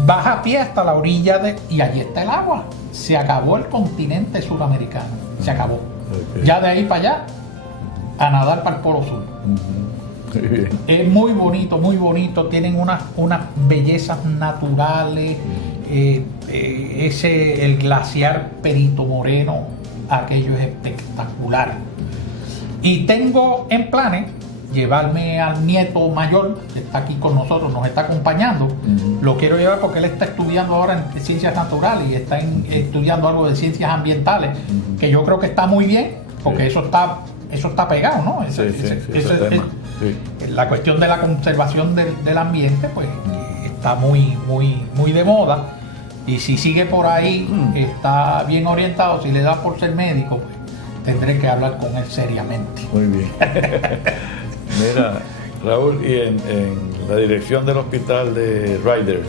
vas a pie hasta la orilla y allí está el agua. Se acabó el continente suramericano. Se acabó. Ya de ahí para allá a nadar para el Polo Sur. Es muy bonito, tienen unas bellezas naturales. El glaciar Perito Moreno, aquello es espectacular. Y tengo en planes llevarme al nieto mayor, que está aquí con nosotros, nos está acompañando. Lo quiero llevar porque él está estudiando ahora en ciencias naturales y está estudiando algo de ciencias ambientales, que yo creo que está muy bien, porque eso está pegado, ¿no? La cuestión de la conservación del ambiente, pues está muy de moda, y si sigue por ahí, está bien orientado. Si le da por ser médico, pues tendré que hablar con él seriamente. Muy bien. Mira, Raúl, y en la dirección del hospital de Ryder,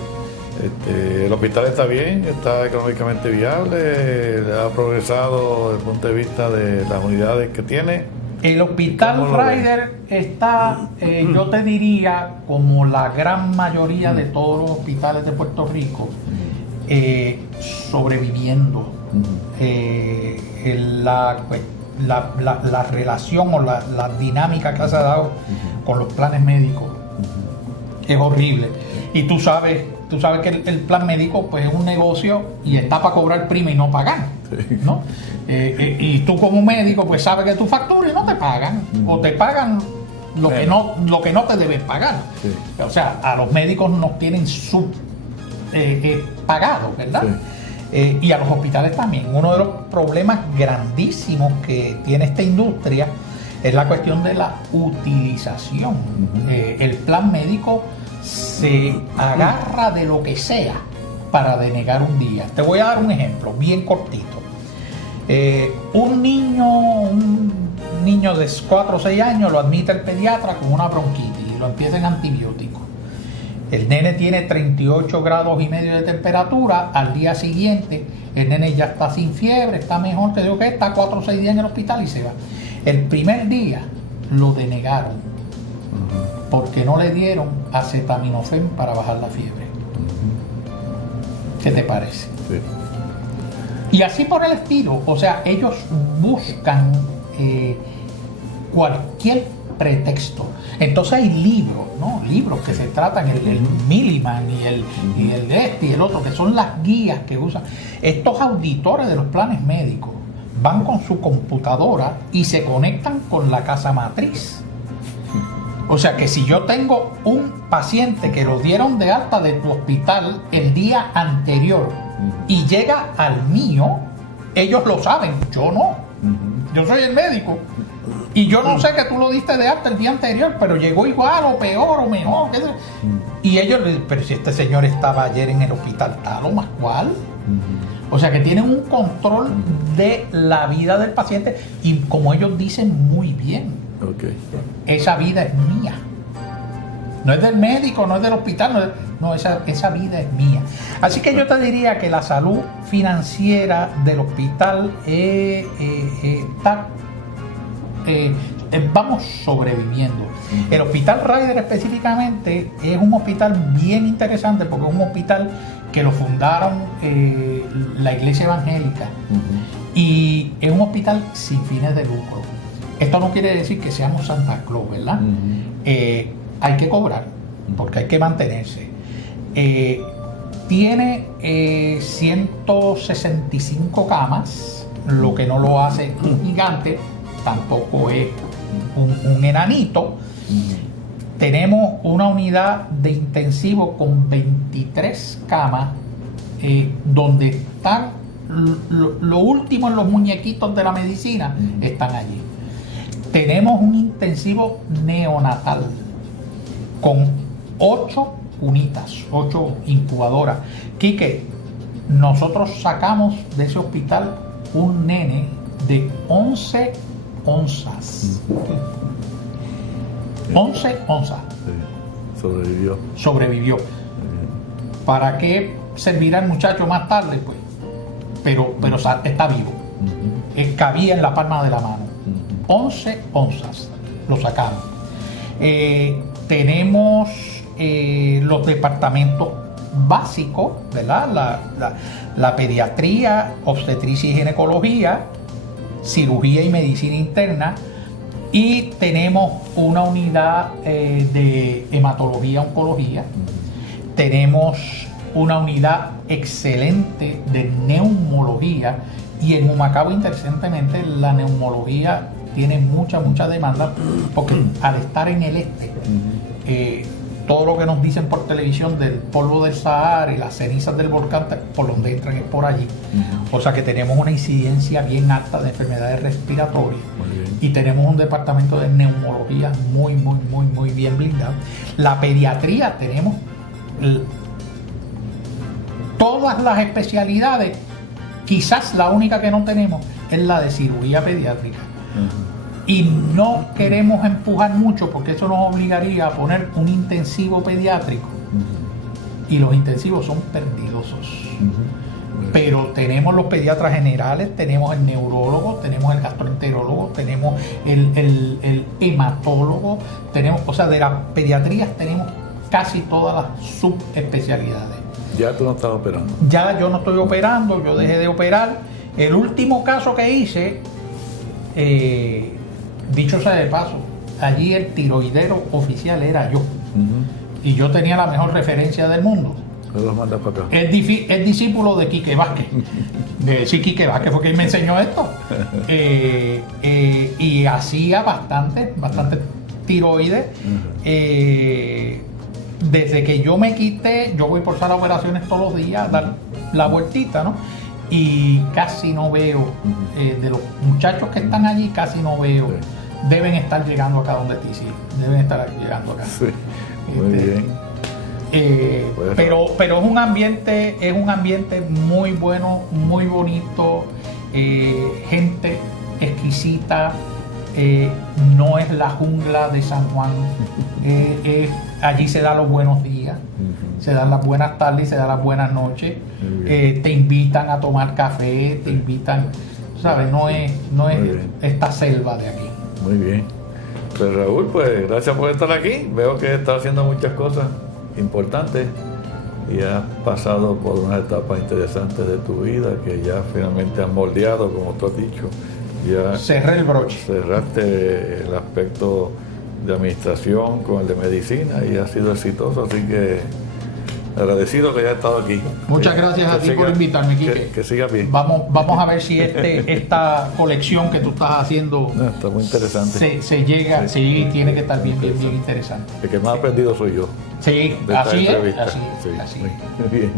¿el hospital está bien? ¿Está económicamente viable? ¿Ha progresado desde el punto de vista de las unidades que tiene? El hospital Ryder está, yo te diría, como la gran mayoría de todos los hospitales de Puerto Rico, sobreviviendo. La relación o la dinámica que se ha dado con los planes médicos es horrible. Y tú sabes que el plan médico pues es un negocio y está para cobrar prima y no pagar, ¿no? Y tú como médico pues sabes que tú facturas y no te pagan, o te pagan lo que no te deben pagar. O sea, a los médicos nos tienen pagados, ¿verdad? Y a los hospitales también. Uno de los problemas grandísimos que tiene esta industria es la cuestión de la utilización. El plan médico se agarra de lo que sea para denegar un día. Te voy a dar un ejemplo bien cortito. Un niño de 4 o 6 años lo admite el pediatra con una bronquitis y lo empieza en antibióticos. El nene tiene 38 grados y medio de temperatura. Al día siguiente el nene ya está sin fiebre, está mejor, te digo que está 4 o 6 días en el hospital y se va. El primer día lo denegaron porque no le dieron acetaminofén para bajar la fiebre. ¿Qué te parece? Sí. Y así por el estilo. O sea, ellos buscan cualquier pretexto. Entonces hay libros, ¿no? Libros que se tratan, el Milliman y el y el otro, que son las guías que usan. Estos auditores de los planes médicos van con su computadora y se conectan con la casa matriz. O sea que si yo tengo un paciente que lo dieron de alta del hospital el día anterior y llega al mío, ellos lo saben, yo no. yo soy el médico. Y yo no sé que tú lo diste de alta el día anterior, pero llegó igual o peor o mejor. Y ellos le dicen, pero si este señor estaba ayer en el hospital tal o más cual. O sea que tienen un control de la vida del paciente y como ellos dicen muy bien, esa vida es mía. No es del médico, no es del hospital, no, esa vida es mía. Así que yo te diría que la salud financiera del hospital está, vamos sobreviviendo. El Hospital Ryder específicamente es un hospital bien interesante porque es un hospital que lo fundaron la Iglesia Evangélica y es un hospital sin fines de lucro. Esto no quiere decir que seamos Santa Claus, ¿verdad? Hay que cobrar porque hay que mantenerse. Tiene 165 camas, lo que no lo hace un gigante, tampoco es un enanito. Tenemos una unidad de intensivo con 23 camas, donde están lo último en los muñequitos de la medicina, están allí. Tenemos un intensivo neonatal con 8 cunitas, 8 incubadoras. Quique, nosotros sacamos de ese hospital un nene de 11 onzas. 11 onzas. Sí, sobrevivió. ¿Para qué servirá el muchacho más tarde? Pues, pero está vivo. Cabía en la palma de la mano. 11 onzas. Lo sacamos. Tenemos los departamentos básicos, ¿verdad? La pediatría, obstetricia y ginecología, cirugía y medicina interna. Y tenemos una unidad de hematología, oncología. Tenemos una unidad excelente de neumología. Y en Humacao, interesantemente, la neumología tiene mucha demanda porque al estar en el este, todo lo que nos dicen por televisión del polvo del Sahara y las cenizas del volcán, por donde entran es por allí. O sea que tenemos una incidencia bien alta de enfermedades respiratorias y tenemos un departamento de neumología muy bien blindado. La pediatría, tenemos todas las especialidades. Quizás la única que no tenemos es la de cirugía pediátrica. Y no queremos empujar mucho porque eso nos obligaría a poner un intensivo pediátrico. Y los intensivos son perdidosos. Pero tenemos los pediatras generales, tenemos el neurólogo, tenemos el gastroenterólogo, tenemos el hematólogo, tenemos, o sea, de las pediatrías tenemos casi todas las subespecialidades. Ya tú no estás operando. Ya yo no estoy operando, yo dejé de operar. El último caso que hice, dicho sea de paso, allí el tiroidero oficial era yo. Y yo tenía la mejor referencia del mundo. Los mandas para acá. Es discípulo de Quique Vázquez. Quique Vázquez fue quien me enseñó esto. Y hacía bastante tiroides. Desde que yo me quité, yo voy por sala de operaciones todos los días a dar la vueltita, ¿no? Y casi no veo, de los muchachos que están allí, casi no veo. Deben estar llegando acá donde estoy, sí. Deben estar llegando acá. Sí, muy bien. Pero es un ambiente muy bueno, muy bonito, gente exquisita. No es la jungla de San Juan. Allí se dan los buenos días, se dan las buenas tardes y se dan las buenas noches. Te invitan a tomar café, te invitan, ¿sabes? No es esta selva de aquí. Muy bien. Pues Raúl, pues gracias por estar aquí. Veo que estás haciendo muchas cosas importantes y has pasado por unas etapas interesantes de tu vida que ya finalmente has moldeado, como tú has dicho. Ya cerré el broche. Cerraste el aspecto de administración con el de medicina y ha sido exitoso, así que agradecido que hayas estado aquí. Muchas gracias a ti por invitarme, Quique. Que sigas bien. Vamos a ver si esta colección que tú estás haciendo está muy interesante. Se llega, sí, tiene que estar bien interesante. El que más ha aprendido soy yo. Sí, así es. Muy bien.